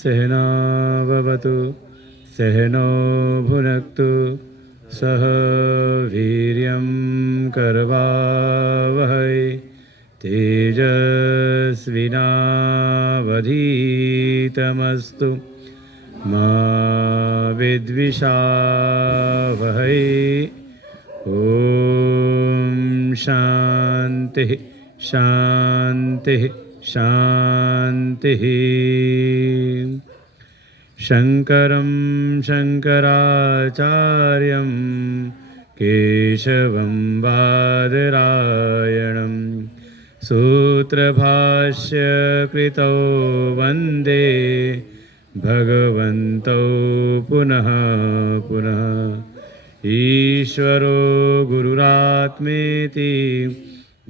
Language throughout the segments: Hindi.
सहनाववतु सहनो भुनक्तु सह वीर्यं करवावहै तेजस्विनावधीतमस्तु मा विद्विषावहै। ॐ शान्तिः शान्तिः शान्तिः। शङ्करं शङ्कराचार्यं केशवं बादरायणं सूत्रभाष्य कृतौ वन्दे भगवन्तौ पुनः पुनः। ईश्वरो गुरुरात्मेति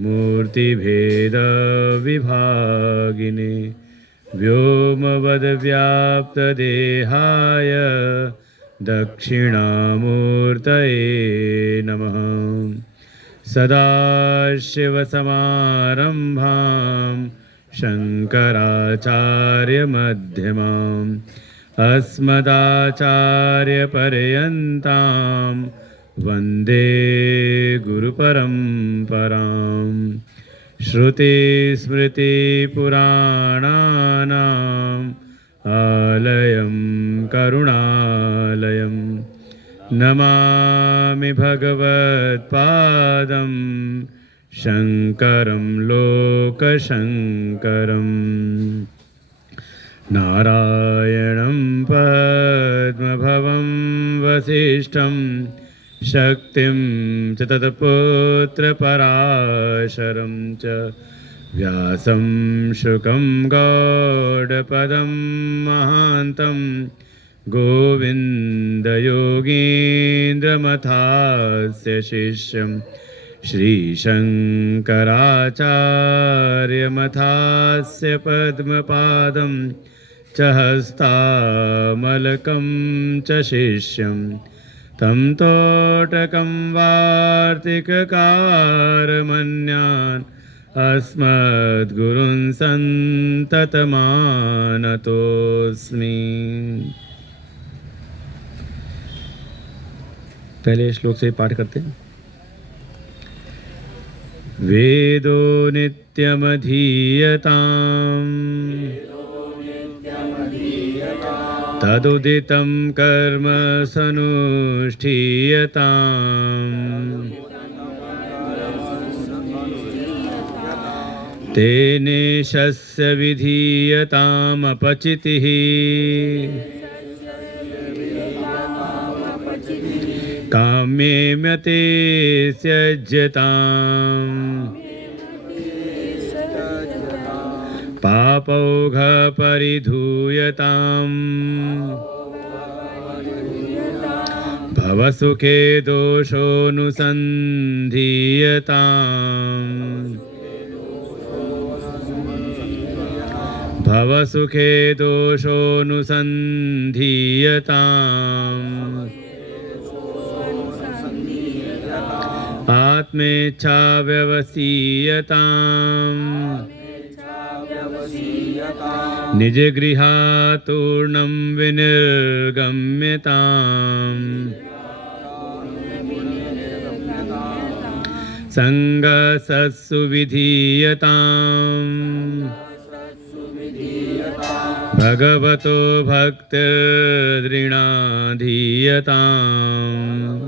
मूर्तिभेदविभागिने व्योमवद्व्याप्तदेहाय दक्षिणामूर्तये नमः। सदाशिवसमारम्भां शङ्कराचार्यमध्यमाम् अस्मदाचार्यपर्यन्तां वन्दे गुरुपरम्पराम्। श्रुतिस्मृतिपुराणानाम् आलयं करुणालयं नमामि भगवत्पादं शङ्करं लोकशङ्करम्। नारायणं पद्मभवं वसिष्ठं शक्तिं च तत्पुत्रपराशरं च व्यासं शुकं गौडपदं महान्तं गोविन्दयोगीन्द्रमथास्य शिष्यं श्रीशङ्कराचार्यमथास्य पद्मपादं च हस्तामलकं च शिष्यं तं तोटकं वार्तिककारमन्यान् अस्मद्गुरुन् सन्ततमानतोऽस्मि। पहले श्लोक से पाठ करते हैं। वेदो नित्यमधीयताम् तदुदितं कर्म सनुष्ठीयताम् तेनेशस्य विधीयतामपचितिः काम्येम्यते त्यज्यताम् पापौघपरिधूयताम् भवसुखे दोषोऽनुसन्धीयताम् भवसुखे दोषोऽनुसन्धीयताम् आत्मेच्छाव्यवसीयताम् निजगृहातूर्णं विनिर्गम्यताम् सङ्गसत्सु विधीयताम् भगवतो भक्तिर्दृढाधीयताम्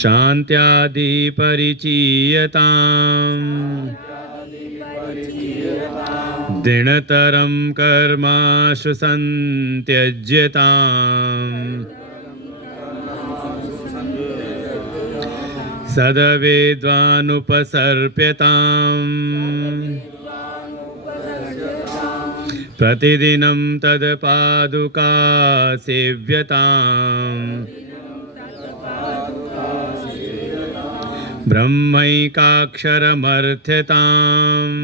शान्त्यादिपरिचीयताम् दृढतरं कर्माशु सन्त्यज्यताम् सदवेद्वानुपसर्प्यताम् प्रतिदिनं तत्पादुका सेव्यताम् ब्रह्मैकाक्षरमर्थ्यताम्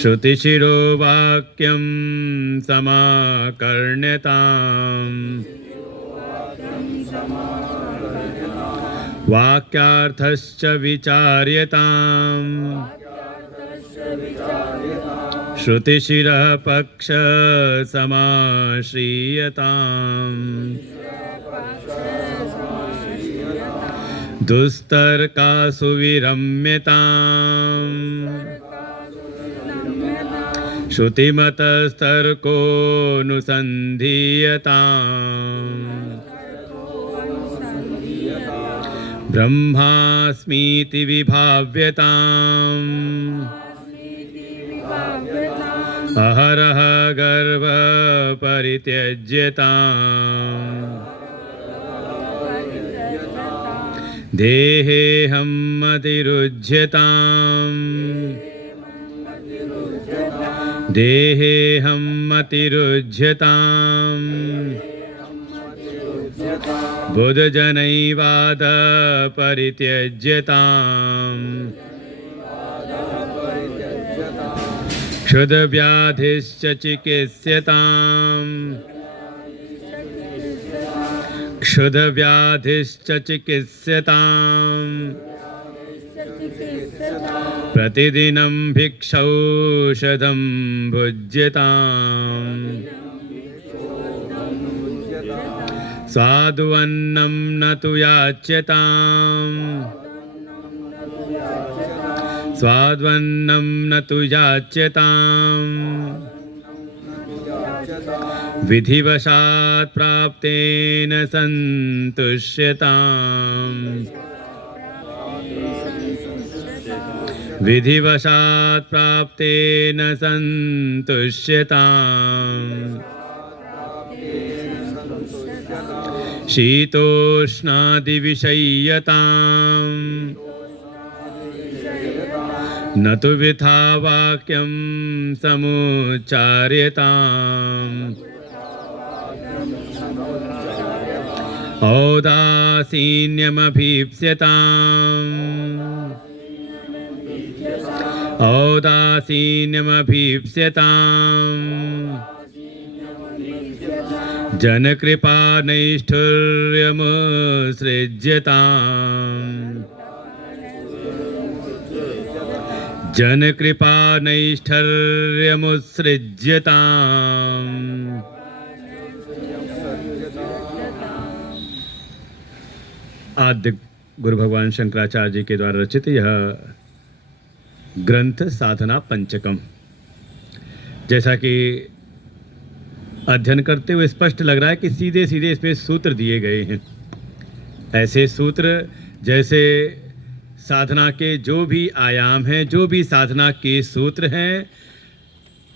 श्रुतिशिरो वाक्यं समाकर्ण्यताम् वाक्यार्थश्च विचार्यताम् श्रुतिशिरः पक्ष समाश्रीयताम् दुस्तर्कासु विरम्यताम् श्रुतिमतस्तर्कोऽनुसन्धीयताम् ब्रह्मास्मीति विभाव्यताम् अहरः गर्वः परित्यज्यताम् देहेऽहं मतिरुज्यताम् देहेऽहं मतिरुज्यताम् बुधजनैवाद परित्यज्यताम् क्षुधव्याधिश्च चिकित्स्यताम् क्षुधव्याधिश्च चिकित्स्यताम् प्रतिदिनं भिक्षौषधं भुज्यताम् स्वादुवन्नं न तु याच्यताम् स्वाद्वन्नं न तु याच्यताम् विधिवशात् प्राप्तेन सन्तुष्यताम् विधिवशात् प्राप्तेन सन्तुष्यताम् शीतोष्णादिविषय्यताम् न तु वृथा वाक्यं समुच्चार्यताम् औदासीन्यमभीप्स्यताम् औदासीन्यमभीप्स्यताम् जनकृपानैष्ठुर्यमुत्सृज्यताम् जनकृपानैष्ठुर्यमुत्सृज्यताम् आद्य गुरु भगवान शंकराचार्य जी के द्वारा रचित यह ग्रंथ साधना पंचकम, जैसा कि अध्ययन करते हुए स्पष्ट लग रहा है कि सीधे सीधे इसमें सूत्र दिए गए हैं। ऐसे सूत्र जैसे साधना के जो भी आयाम हैं, जो भी साधना के सूत्र हैं,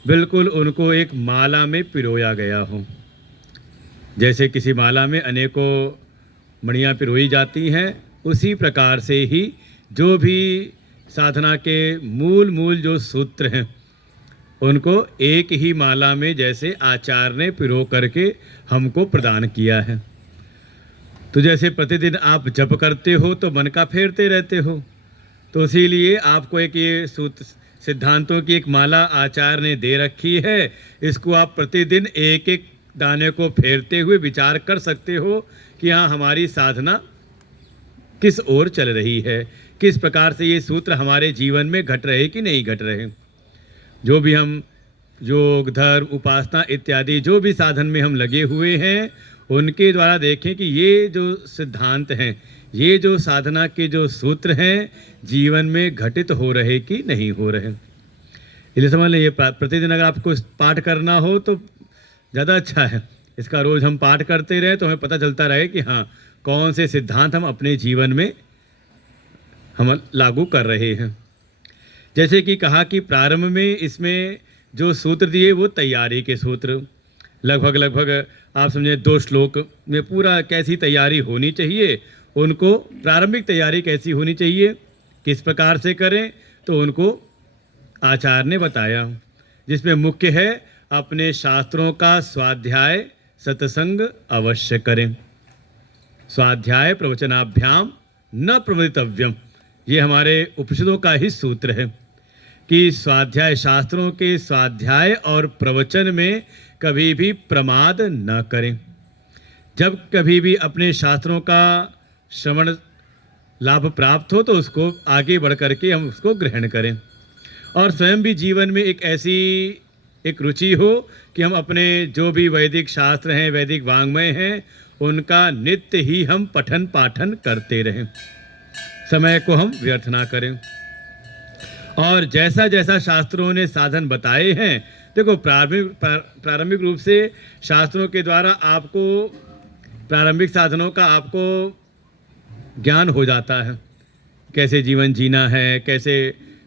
बिल्कुल उनको एक माला में पिरोया गया हो। जैसे किसी माला में अनेकों मणियाँ पिरोई जाती हैं, उसी प्रकार से ही जो भी साधना के मूल जो सूत्र हैं उनको एक ही माला में जैसे आचार्य ने पिरो करके हमको प्रदान किया है। तो जैसे प्रतिदिन आप जप करते हो तो मन का फेरते रहते हो, तो इसीलिए आपको एक ये सूत्र सिद्धांतों की एक माला आचार्य ने दे रखी है। इसको आप प्रतिदिन एक एक दाने को फेरते हुए विचार कर सकते हो कि हाँ, हमारी साधना किस ओर चल रही है, किस प्रकार से ये सूत्र हमारे जीवन में घट रहे कि नहीं घट रहे। जो भी हम योग, धर्म, उपासना इत्यादि जो भी साधन में हम लगे हुए हैं, उनके द्वारा देखें कि ये जो सिद्धांत हैं, ये जो साधना के जो सूत्र हैं, जीवन में घटित हो रहे कि नहीं हो रहे। इसलिए समझ लें, ये प्रतिदिन अगर आपको पाठ करना हो तो ज़्यादा अच्छा है। इसका रोज़ हम पाठ करते रहे तो हमें पता चलता रहे कि हाँ, कौन से सिद्धांत हम अपने जीवन में हम लागू कर रहे हैं। जैसे कि कहा कि प्रारंभ में इसमें जो सूत्र दिए वो तैयारी के सूत्र, लगभग आप समझे 2 श्लोक में पूरा कैसी तैयारी होनी चाहिए उनको प्रारंभिक तैयारी कैसी होनी चाहिए, किस प्रकार से करें, तो उनको आचार्य ने बताया, जिसमें मुख्य है अपने शास्त्रों का स्वाध्याय सत्संग अवश्य करें। स्वाध्याय प्रवचनाभ्याम न प्रवृतव्यम, ये हमारे उपनिषदों का ही सूत्र है कि स्वाध्याय, शास्त्रों के स्वाध्याय और प्रवचन में कभी भी प्रमाद न करें। जब कभी भी अपने शास्त्रों का श्रवण लाभ प्राप्त हो तो उसको आगे बढ़ करके हम उसको ग्रहण करें, और स्वयं भी जीवन में एक ऐसी एक रुचि हो कि हम अपने जो भी वैदिक शास्त्र हैं, वैदिक वाङ्मय हैं, उनका नित्य ही हम पठन पाठन करते रहें, समय को हम व्यर्थ ना करें। और जैसा जैसा शास्त्रों ने साधन बताए हैं, देखो प्रारंभिक रूप से शास्त्रों के द्वारा आपको प्रारंभिक साधनों का आपको ज्ञान हो जाता है, कैसे जीवन जीना है, कैसे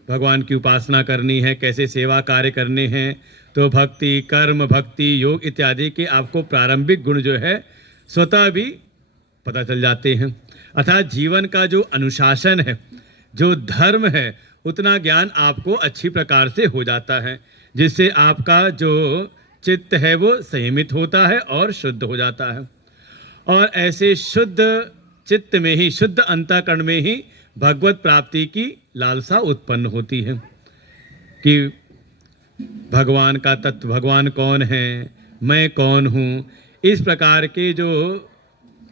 भगवान की उपासना करनी है, कैसे सेवा कार्य करने हैं। तो भक्ति, कर्म, भक्ति, योग इत्यादि के आपको प्रारंभिक गुण जो है स्वतः भी पता चल जाते हैं। अर्थात जीवन का जो अनुशासन है, जो धर्म है, उतना ज्ञान आपको अच्छी प्रकार से हो जाता है, जिससे आपका जो चित्त है वो संयमित होता है और शुद्ध हो जाता है। और ऐसे शुद्ध चित्त में ही, शुद्ध अंतःकरण में ही भगवत प्राप्ति की लालसा उत्पन्न होती है कि भगवान का तत्व, भगवान कौन है, मैं कौन हूँ, इस प्रकार के जो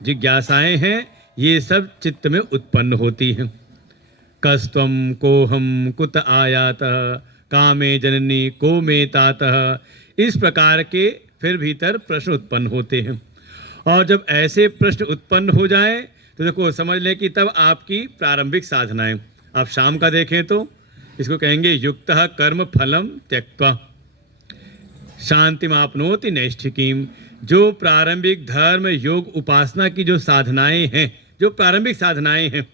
जिज्ञासाएं हैं ये सब चित्त में उत्पन्न होती हैं। कस्त्वं कोहम कुत आयातः कामे जननी को मे तातः, इस प्रकार के फिर भीतर प्रश्न उत्पन्न होते हैं। और जब ऐसे प्रश्न उत्पन्न हो जाएं तो देखो समझ लें कि तब आपकी प्रारंभिक साधनाएं, आप शाम का देखें तो इसको कहेंगे युक्तः कर्म फलम त्यक्त्वा शांतिमाप्नोति नैष्ठिकीम। जो प्रारंभिक धर्म, योग, उपासना की जो साधनाएं हैं, जो प्रारंभिक साधनाएं हैं,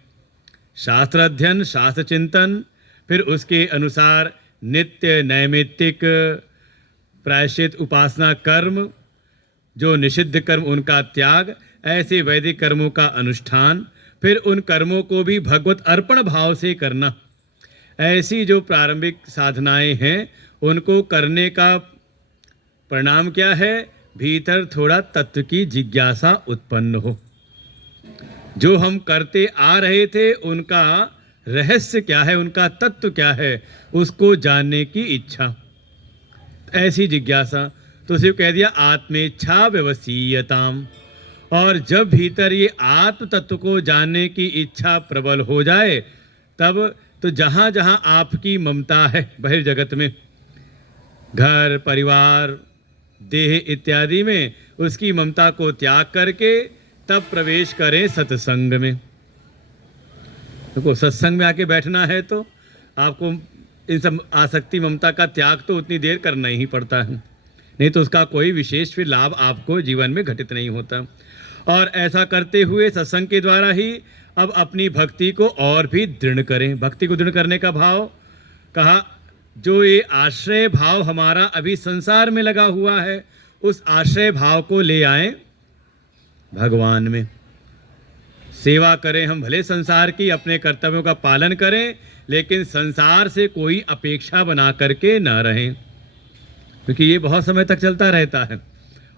शास्त्र अध्ययन, शास्त्र चिंतन, फिर उसके अनुसार नित्य नैमित्तिक प्रायश्चित उपासना कर्म, जो निषिद्ध कर्म उनका त्याग, ऐसे वैदिक कर्मों का अनुष्ठान, फिर उन कर्मों को भी भगवत अर्पण भाव से करना, ऐसी जो प्रारंभिक साधनाएं हैं उनको करने का परिणाम क्या है, भीतर थोड़ा तत्व की जिज्ञासा उत्पन्न हो। जो हम करते आ रहे थे उनका रहस्य क्या है, उनका तत्व क्या है, उसको जानने की इच्छा, ऐसी जिज्ञासा। तो सिर्फ कह दिया आत्मेच्छा व्यवसीयताम। और जब भीतर ये आत्म तत्व को जानने की इच्छा प्रबल हो जाए, तब तो जहाँ जहाँ आपकी ममता है बहिर्जगत में, घर, परिवार, देह इत्यादि में, उसकी ममता को त्याग करके तब प्रवेश करें सत्संग में। देखो सत्संग में आके बैठना है तो आपको इन सब आसक्ति, ममता का त्याग तो उतनी देर करना ही पड़ता है, नहीं तो उसका कोई विशेष फिर लाभ आपको जीवन में घटित नहीं होता। और ऐसा करते हुए सत्संग के द्वारा ही अब अपनी भक्ति को और भी दृढ़ करें। भक्ति को दृढ़ करने का भाव कहा, जो ये आश्रय भाव हमारा अभी संसार में लगा हुआ है, उस आश्रय भाव को ले आएं भगवान में। सेवा करें हम भले संसार की, अपने कर्तव्यों का पालन करें, लेकिन संसार से कोई अपेक्षा बना करके न रहें, क्योंकि ये बहुत समय तक चलता रहता है।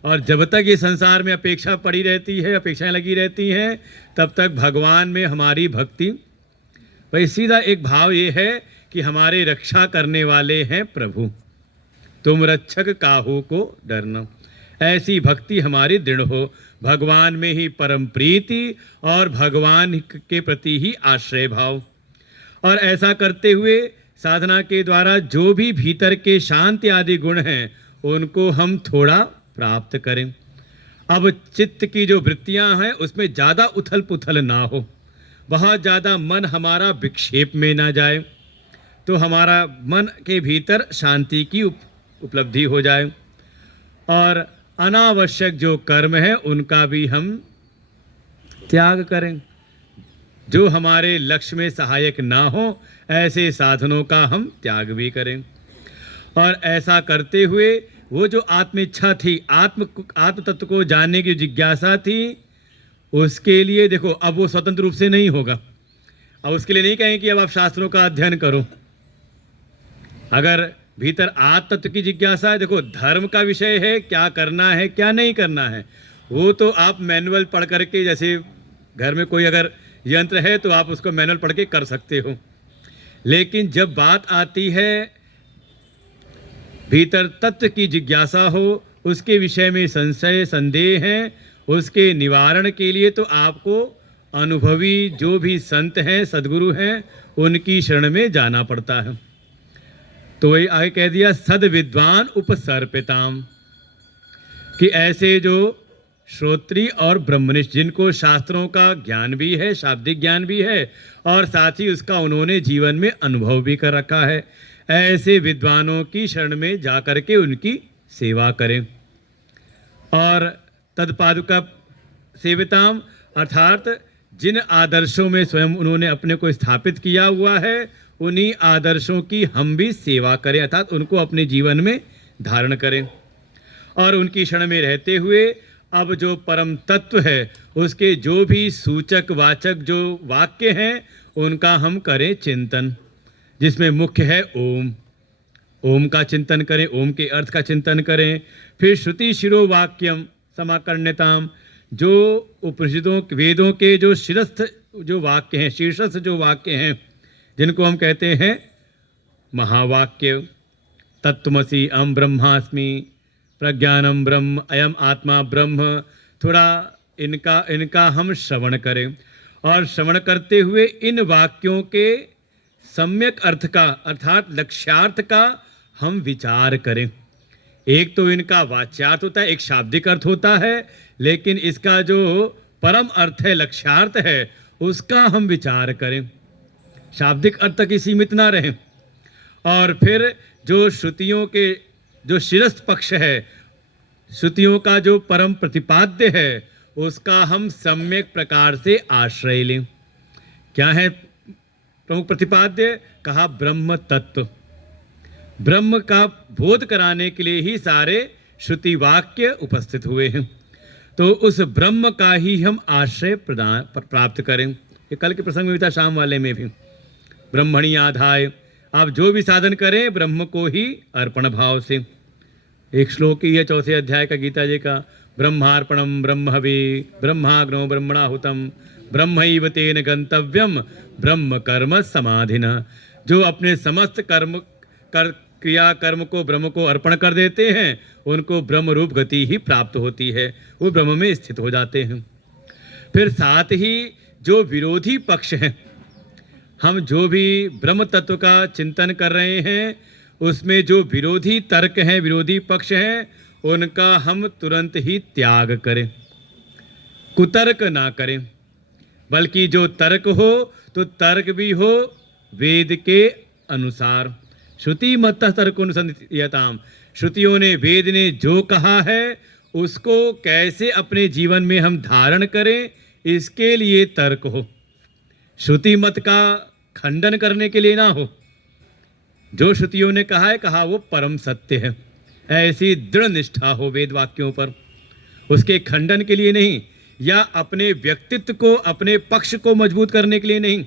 और जब तक ये संसार में अपेक्षा पड़ी रहती है, अपेक्षाएं लगी रहती हैं, तब तक भगवान में हमारी भक्ति, भाई सीधा एक भाव ये है कि हमारे रक्षा करने वाले हैं प्रभु, तुम रक्षक काहू को डरना। ऐसी भक्ति हमारी दृढ़ हो, भगवान में ही परम प्रीति और भगवान के प्रति ही आश्रय भाव। और ऐसा करते हुए साधना के द्वारा जो भी भीतर के शांति आदि गुण हैं उनको हम थोड़ा प्राप्त करें। अब चित्त की जो वृत्तियां हैं उसमें ज़्यादा उथल पुथल ना हो, बहुत ज़्यादा मन हमारा विक्षेप में ना जाए, तो हमारा मन के भीतर शांति की उपलब्धि हो जाए। और अनावश्यक जो कर्म है उनका भी हम त्याग करें, जो हमारे लक्ष्य में सहायक ना हो ऐसे साधनों का हम त्याग भी करें। और ऐसा करते हुए वो जो आत्म इच्छा थी, आत्म तत्व को जानने की जिज्ञासा थी, उसके लिए देखो अब वो स्वतंत्र रूप से नहीं होगा। अब उसके लिए नहीं कहेंगे कि अब आप शास्त्रों का अध्ययन करो। अगर भीतर आत्म तत्व की जिज्ञासा है, देखो धर्म का विषय है, क्या करना है क्या नहीं करना है, वो तो आप मैनुअल पढ़ करके, जैसे घर में कोई अगर यंत्र है तो आप उसको मैनुअल पढ़ के कर सकते हो। लेकिन जब बात आती है भीतर तत्व की जिज्ञासा हो, उसके विषय में संशय संदेह है, उसके निवारण के लिए तो आपको अनुभवी जो भी संत हैं, सद्गुरु हैं, उनकी शरण में जाना पड़ता है। तो वही आगे कह दिया सद विद्वान उपसर्पिताम, कि ऐसे जो श्रोत्री और ब्रह्मनिष्ठ, जिनको शास्त्रों का ज्ञान भी है, शाब्दिक ज्ञान भी है, और साथ ही उसका उन्होंने जीवन में अनुभव भी कर रखा है, ऐसे विद्वानों की शरण में जा करके उनकी सेवा करें। और तदपादुका सेविताम, अर्थात जिन आदर्शों में स्वयं उन्होंने अपने को स्थापित किया हुआ है, उन्हीं आदर्शों की हम भी सेवा करें, अर्थात उनको अपने जीवन में धारण करें। और उनकी शरण में रहते हुए अब जो परम तत्व है उसके जो भी सूचक वाचक जो वाक्य हैं उनका हम करें चिंतन, जिसमें मुख्य है ओम। ओम का चिंतन करें, ओम के अर्थ का चिंतन करें। फिर श्रुति शिरो वाक्यम समाकर्ण्यताम, जो उपनिषदों वेदों के जो शिरस्थ जो वाक्य हैं, शीर्षस्थ जो वाक्य हैं, जिनको हम कहते हैं महावाक्य, तत्त्वमसि अहं ब्रह्मास्मि, प्रज्ञानम ब्रह्म, अयम आत्मा ब्रह्म, थोड़ा इनका हम श्रवण करें। और श्रवण करते हुए इन वाक्यों के सम्यक अर्थ का, अर्थात लक्ष्यार्थ का हम विचार करें। एक तो इनका वाच्यार्थ होता है, एक शाब्दिक अर्थ होता है, लेकिन इसका जो परम अर्थ है, लक्ष्यार्थ है, उसका हम विचार करें, शाब्दिक अर्थ तक ही सीमित ना रहें। और फिर जो श्रुतियों के जो शिरस्थ पक्ष है, श्रुतियों का जो परम प्रतिपाद्य है, उसका हम सम्यक प्रकार से आश्रय लें। क्या है प्रमुख प्रतिपाद्य? कहा ब्रह्म तत्व। ब्रह्म का बोध कराने के लिए ही सारे श्रुति वाक्य उपस्थित हुए हैं। तो उस ब्रह्म का ही हम आश्रय प्राप्त करें। ये कल के प्रसंग में भी था, शाम वाले में भी, ब्रह्मणि आधाय, आप जो भी साधन करें ब्रह्म को ही अर्पण भाव से। एक श्लोक ही है 4 अध्याय का गीता जी का, ब्रह्मार्पणम ब्रह्म हवि ब्रह्माग्नो ब्रह्मणाहुतम ब्रह्मैव तेन गंतव्यम ब्रह्म कर्म समाधिना। जो अपने समस्त क्रिया कर्म को ब्रह्म को अर्पण कर देते हैं, उनको ब्रह्म रूप गति ही प्राप्त होती है, वो ब्रह्म में स्थित हो जाते हैं। फिर साथ ही जो विरोधी पक्ष हैं, हम जो भी ब्रह्म तत्व का चिंतन कर रहे हैं, उसमें जो विरोधी तर्क हैं, विरोधी पक्ष हैं, उनका हम तुरंत ही त्याग करें, कुतर्क ना करें। बल्कि जो तर्क हो तो तर्क भी हो वेद के अनुसार। श्रुति मत तर्कोनुसंधियताम, श्रुतियों ने, वेद ने जो कहा है उसको कैसे अपने जीवन में हम धारण करें, इसके लिए तर्क हो। श्रुति मत का खंडन करने के लिए ना हो। जो श्रुतियों ने कहा है, कहा वो परम सत्य है, ऐसी दृढ़ निष्ठा हो वेद वाक्यों पर, उसके खंडन के लिए नहीं, या अपने व्यक्तित्व को, अपने पक्ष को मजबूत करने के लिए नहीं।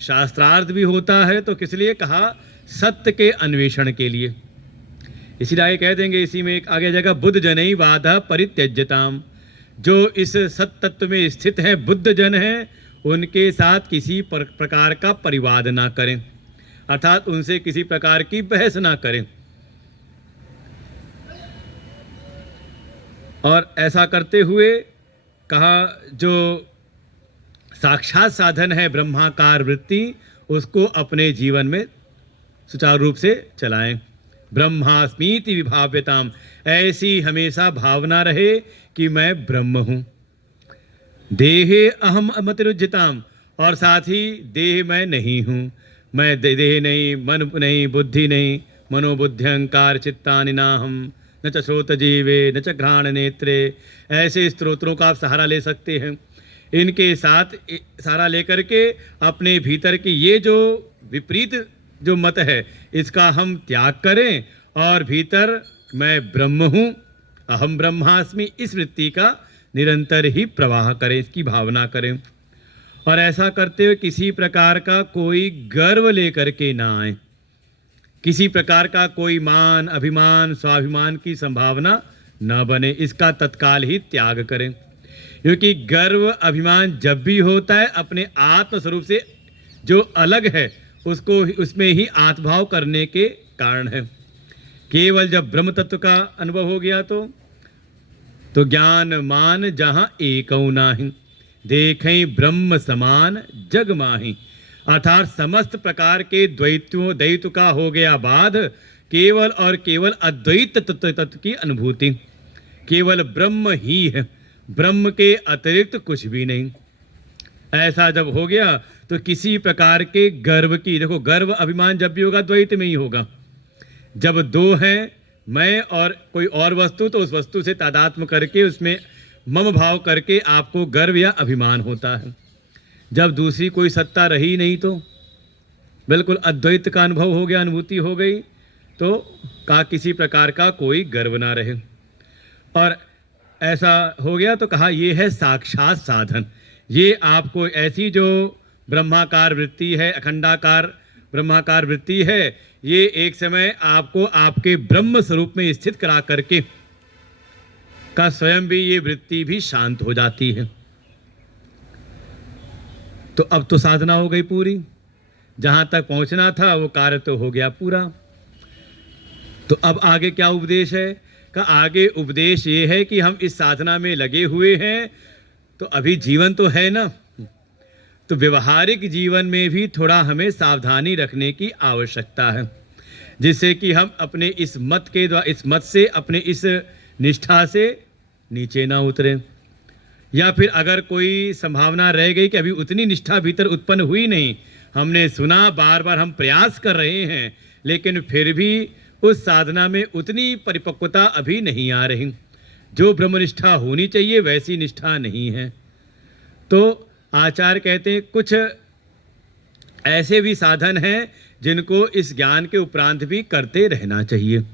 शास्त्रार्थ भी होता है तो किस लिए? कहा सत्य के अन्वेषण के लिए। इसीलिए आगे कह देंगे, इसी में एक आगे जगह बुद्ध जनई बाधा परित्यज्यताम, जो इस सत्य तत्व में स्थित हैं, बुद्ध जन हैं, उनके साथ किसी प्रकार का परिवाद ना करें, अर्थात उनसे किसी प्रकार की बहस ना करें। और ऐसा करते हुए कहा जो साक्षात साधन है ब्रह्माकार वृत्ति, उसको अपने जीवन में सुचारू रूप से चलाएं। ब्रह्मास्मीति विभाव्यताम, ऐसी हमेशा भावना रहे कि मैं ब्रह्म हूँ। देहे अहम मतिरुज्जिताम, और साथ ही देह मैं नहीं हूँ, मैं देह नहीं, मन नहीं, बुद्धि नहीं, मनोबुद्ध्यंकार चित्तानि नाहम, न च श्रोत जीवे न च घ्राण नेत्रे। ऐसे स्तोत्रों का आप सहारा ले सकते हैं। इनके साथ सहारा लेकर के अपने भीतर की ये जो विपरीत जो मत है, इसका हम त्याग करें, और भीतर मैं ब्रह्म हूँ, अहम ब्रह्मास्मि, इस वृत्ति का निरंतर ही प्रवाह करें, इसकी भावना करें। और ऐसा करते हुए किसी प्रकार का कोई गर्व लेकर के ना आए, किसी प्रकार का कोई मान, अभिमान, स्वाभिमान की संभावना न बने, इसका तत्काल ही त्याग करें। क्योंकि गर्व अभिमान जब भी होता है अपने आत्म स्वरूप से जो अलग है उसको उसमें ही आत्मभाव करने के कारण है। केवल जब ब्रह्म तत्व का अनुभव हो गया तो ज्ञान मान जहाँ एकौ नाहि, देखें ब्रह्म समान जग माहि। अर्थात समस्त प्रकार के द्वैत्व का हो गया बाध, केवल और केवल अद्वैत तत्व की अनुभूति, केवल ब्रह्म ही है, ब्रह्म के अतिरिक्त कुछ भी नहीं। ऐसा जब हो गया तो किसी प्रकार के गर्व की, देखो गर्व अभिमान जब भी होगा द्वैत में ही होगा। जब दो हैं, मैं और कोई और वस्तु, तो उस वस्तु से तादात्म्य करके उसमें मम भाव करके आपको गर्व या अभिमान होता है। जब दूसरी कोई सत्ता रही नहीं तो बिल्कुल अद्वैत का अनुभव हो गया, अनुभूति हो गई, तो कहा किसी प्रकार का कोई गर्व ना रहे। और ऐसा हो गया तो कहा ये है साक्षात साधन। ये आपको ऐसी जो ब्रह्माकार वृत्ति है, अखंडाकार ब्रह्माकार वृत्ति है, ये एक समय आपको आपके ब्रह्म स्वरूप में स्थित करा करके का स्वयं भी ये वृत्ति भी शांत हो जाती है। तो अब तो साधना हो गई पूरी, जहां तक पहुंचना था वो कार्य तो हो गया पूरा। तो अब आगे क्या उपदेश है? का आगे उपदेश ये है कि हम इस साधना में लगे हुए हैं, तो अभी जीवन तो है ना, तो व्यवहारिक जीवन में भी थोड़ा हमें सावधानी रखने की आवश्यकता है, जिससे कि हम अपने इस मत के द्वारा, इस मत से, अपने इस निष्ठा से नीचे ना उतरें। या फिर अगर कोई संभावना रह गई कि अभी उतनी निष्ठा भीतर उत्पन्न हुई नहीं, हमने सुना, बार बार हम प्रयास कर रहे हैं, लेकिन फिर भी उस साधना में उतनी परिपक्वता अभी नहीं आ रही, जो ब्रह्मनिष्ठा होनी चाहिए वैसी निष्ठा नहीं है। तो आचार्य कहते हैं कुछ ऐसे भी साधन हैं जिनको इस ज्ञान के उपरांत भी करते रहना चाहिए।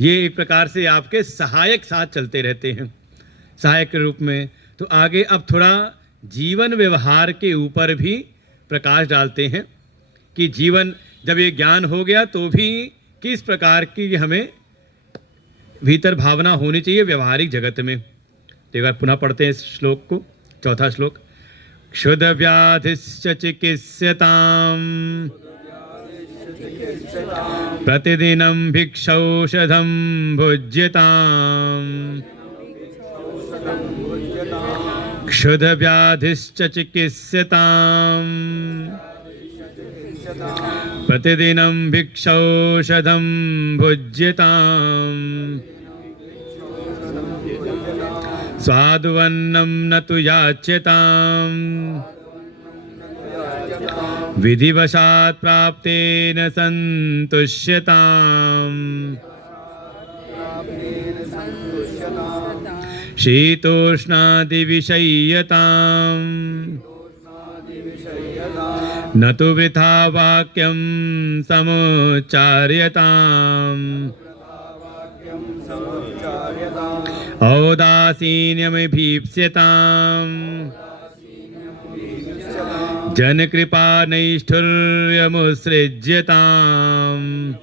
ये एक प्रकार से आपके सहायक साथ चलते रहते हैं, सहायक के रूप में। तो आगे अब थोड़ा जीवन व्यवहार के ऊपर भी प्रकाश डालते हैं कि जीवन जब ये ज्ञान हो गया तो भी किस प्रकार की हमें भीतर भावना होनी चाहिए व्यवहारिक जगत में। तो एक बार पुनः पढ़ते हैं इस श्लोक को, चौथा श्लोक। क्षुध व्याधिश्च चिकित्स्यताम् प्रतिदिनं भिक्षौषधं भुज्यताम्। क्षुध व्याधिश्च चिकित्स्यताम् प्रतिदिनं भिक्षौषधं भुज्यताम्। स्वादुवन्नं न तु याच्यताम् विधिवशात् प्राप्तेन सन्तुष्यताम्। शीतोष्णादिविषय्यताम् न तु वृथा वाक्यं समुच्चार्यताम्। औदासीन्यमभीप्स्यताम् जनकृपा नैष्ठुर्यमुत्सृज्यताम्।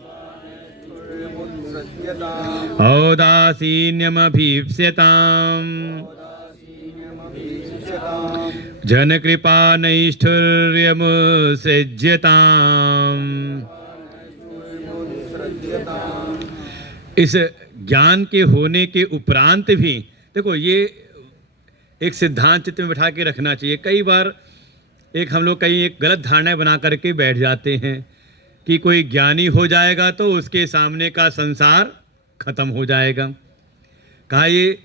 औदासीन्यमभीप्स्यताम् जनकृपा नैष्ठुर्यमुत्सृज्यताम्। इस ज्ञान के होने के उपरांत भी देखो, ये एक सिद्धांत चित्त में बैठा के रखना चाहिए। कई बार हम लोग कहीं एक गलत धारणाएं बना करके बैठ जाते हैं कि कोई ज्ञानी हो जाएगा तो उसके सामने का संसार खत्म हो जाएगा। कहा ये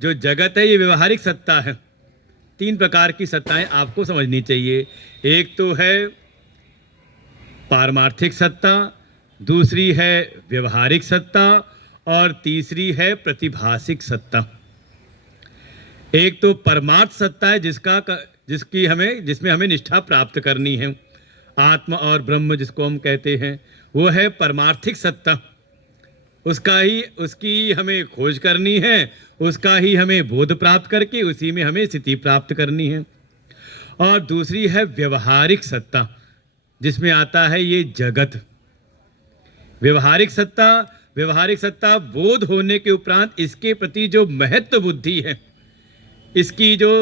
जो जगत है ये व्यवहारिक सत्ता है। तीन प्रकार की सत्ताएं आपको समझनी चाहिए। एक तो है पारमार्थिक सत्ता, दूसरी है व्यवहारिक सत्ता, और तीसरी है प्रतिभासिक सत्ता। एक तो परमार्थ सत्ता है जिसमें हमें निष्ठा प्राप्त करनी है, आत्मा और ब्रह्म जिसको हम कहते हैं, वो है परमार्थिक सत्ता। उसकी हमें खोज करनी है, उसका ही हमें बोध प्राप्त करके उसी में हमें स्थिति प्राप्त करनी है। और दूसरी है व्यवहारिक सत्ता, जिसमें आता है ये जगत। व्यवहारिक सत्ता बोध होने के उपरांत इसके प्रति जो महत्व बुद्धि है, इसकी जो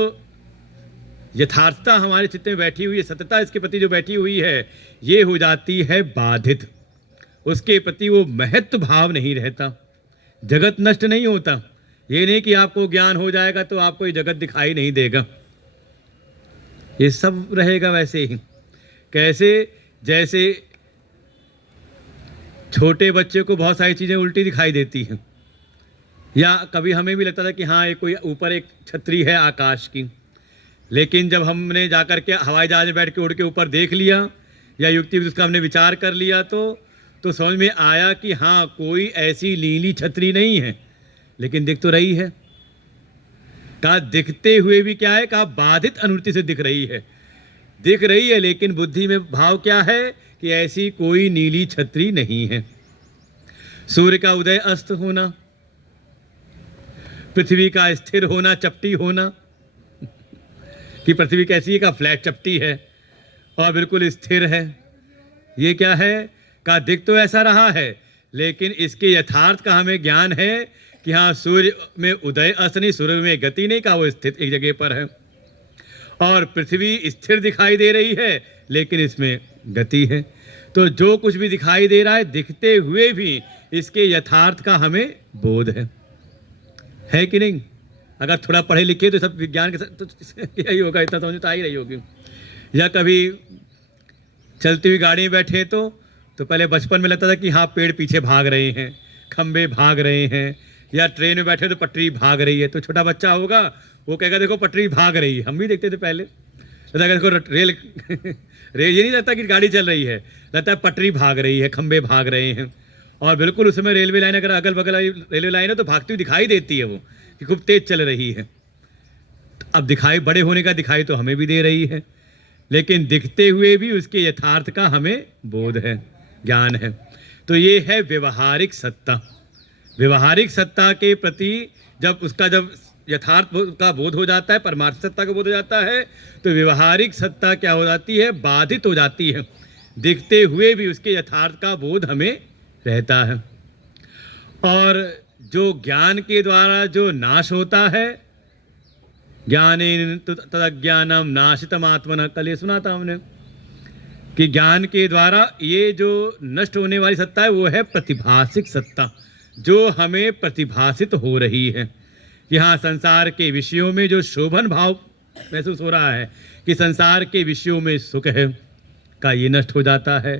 यथार्थता हमारे चित्त में बैठी हुई है, सत्यता इसके प्रति जो बैठी हुई है, ये हो जाती है बाधित। उसके प्रति वो महत्व भाव नहीं रहता। जगत नष्ट नहीं होता। ये नहीं कि आपको ज्ञान हो जाएगा तो आपको ये जगत दिखाई नहीं देगा, ये सब रहेगा वैसे ही। कैसे? जैसे छोटे बच्चे को बहुत सारी चीज़ें उल्टी दिखाई देती हैं, या कभी हमें भी लगता था कि हाँ ये कोई ऊपर एक छतरी है आकाश की, लेकिन जब हमने जाकर के हवाई जहाज में बैठ के उड़ के ऊपर देख लिया या युक्ति उसका हमने विचार कर लिया तो समझ में आया कि हाँ कोई ऐसी नीली छतरी नहीं है, लेकिन दिख तो रही है। कहा दिखते हुए भी क्या है, कहा बाधित अनुवृत्ति से दिख रही है। दिख रही है लेकिन बुद्धि में भाव क्या है कि ऐसी कोई नीली छतरी नहीं है। सूर्य का उदय अस्त होना, पृथ्वी का स्थिर होना, चपटी होना, कि पृथ्वी कैसी है, का फ्लैट चपटी है और बिल्कुल स्थिर है। ये क्या है, का दिख तो ऐसा रहा है, लेकिन इसके यथार्थ का हमें ज्ञान है कि हाँ सूर्य में उदय अस्त नहीं, सूर्य में गति नहीं, का वो स्थित एक जगह पर है। और पृथ्वी स्थिर दिखाई दे रही है लेकिन इसमें गति है। तो जो कुछ भी दिखाई दे रहा है, दिखते हुए भी इसके यथार्थ का हमें बोध है कि नहीं? अगर थोड़ा पढ़े लिखे तो सब विज्ञान के तो यही होगा, इतना समझ तो आ ही रही होगी। या कभी चलती हुई गाड़ी में बैठे तो पहले बचपन में लगता था कि हाँ पेड़ पीछे भाग रहे हैं, खंबे भाग रहे हैं, या ट्रेन में बैठे तो पटरी भाग रही है। तो छोटा बच्चा होगा वो कहेगा देखो पटरी भाग रही है। हम भी देखते थे पहले, देखो रेल रेल ये नहीं लगता कि गाड़ी चल रही है, लगता है पटरी भाग रही है, खंबे भाग रहे हैं। और बिल्कुल उसमें रेलवे लाइन, अगर अगल बगल रेलवे लाइन है तो भागती हुई दिखाई देती है वो कि खूब तेज चल रही है। अब दिखाई बड़े होने का दिखाई तो हमें भी दे रही है, लेकिन दिखते हुए भी उसके यथार्थ का हमें बोध है, ज्ञान है। तो ये है व्यवहारिक सत्ता। व्यवहारिक सत्ता के प्रति जब यथार्थ का बोध हो जाता है, परमार्थ सत्ता का बोध हो जाता है, तो व्यवहारिक सत्ता क्या हो जाती है, बाधित हो जाती है। दिखते हुए भी उसके यथार्थ का बोध हमें रहता है। और जो ज्ञान के द्वारा जो नाश होता है, ज्ञानेन तदज्ञानम नाशितम आत्मनः, कल ये सुना था हमने कि ज्ञान के द्वारा ये जो नष्ट होने वाली सत्ता है वो है प्रतिभासिक सत्ता, जो हमें प्रतिभासित हो रही है। यहाँ संसार के विषयों में जो शोभन भाव महसूस हो रहा है कि संसार के विषयों में सुख है, का ये नष्ट हो जाता है।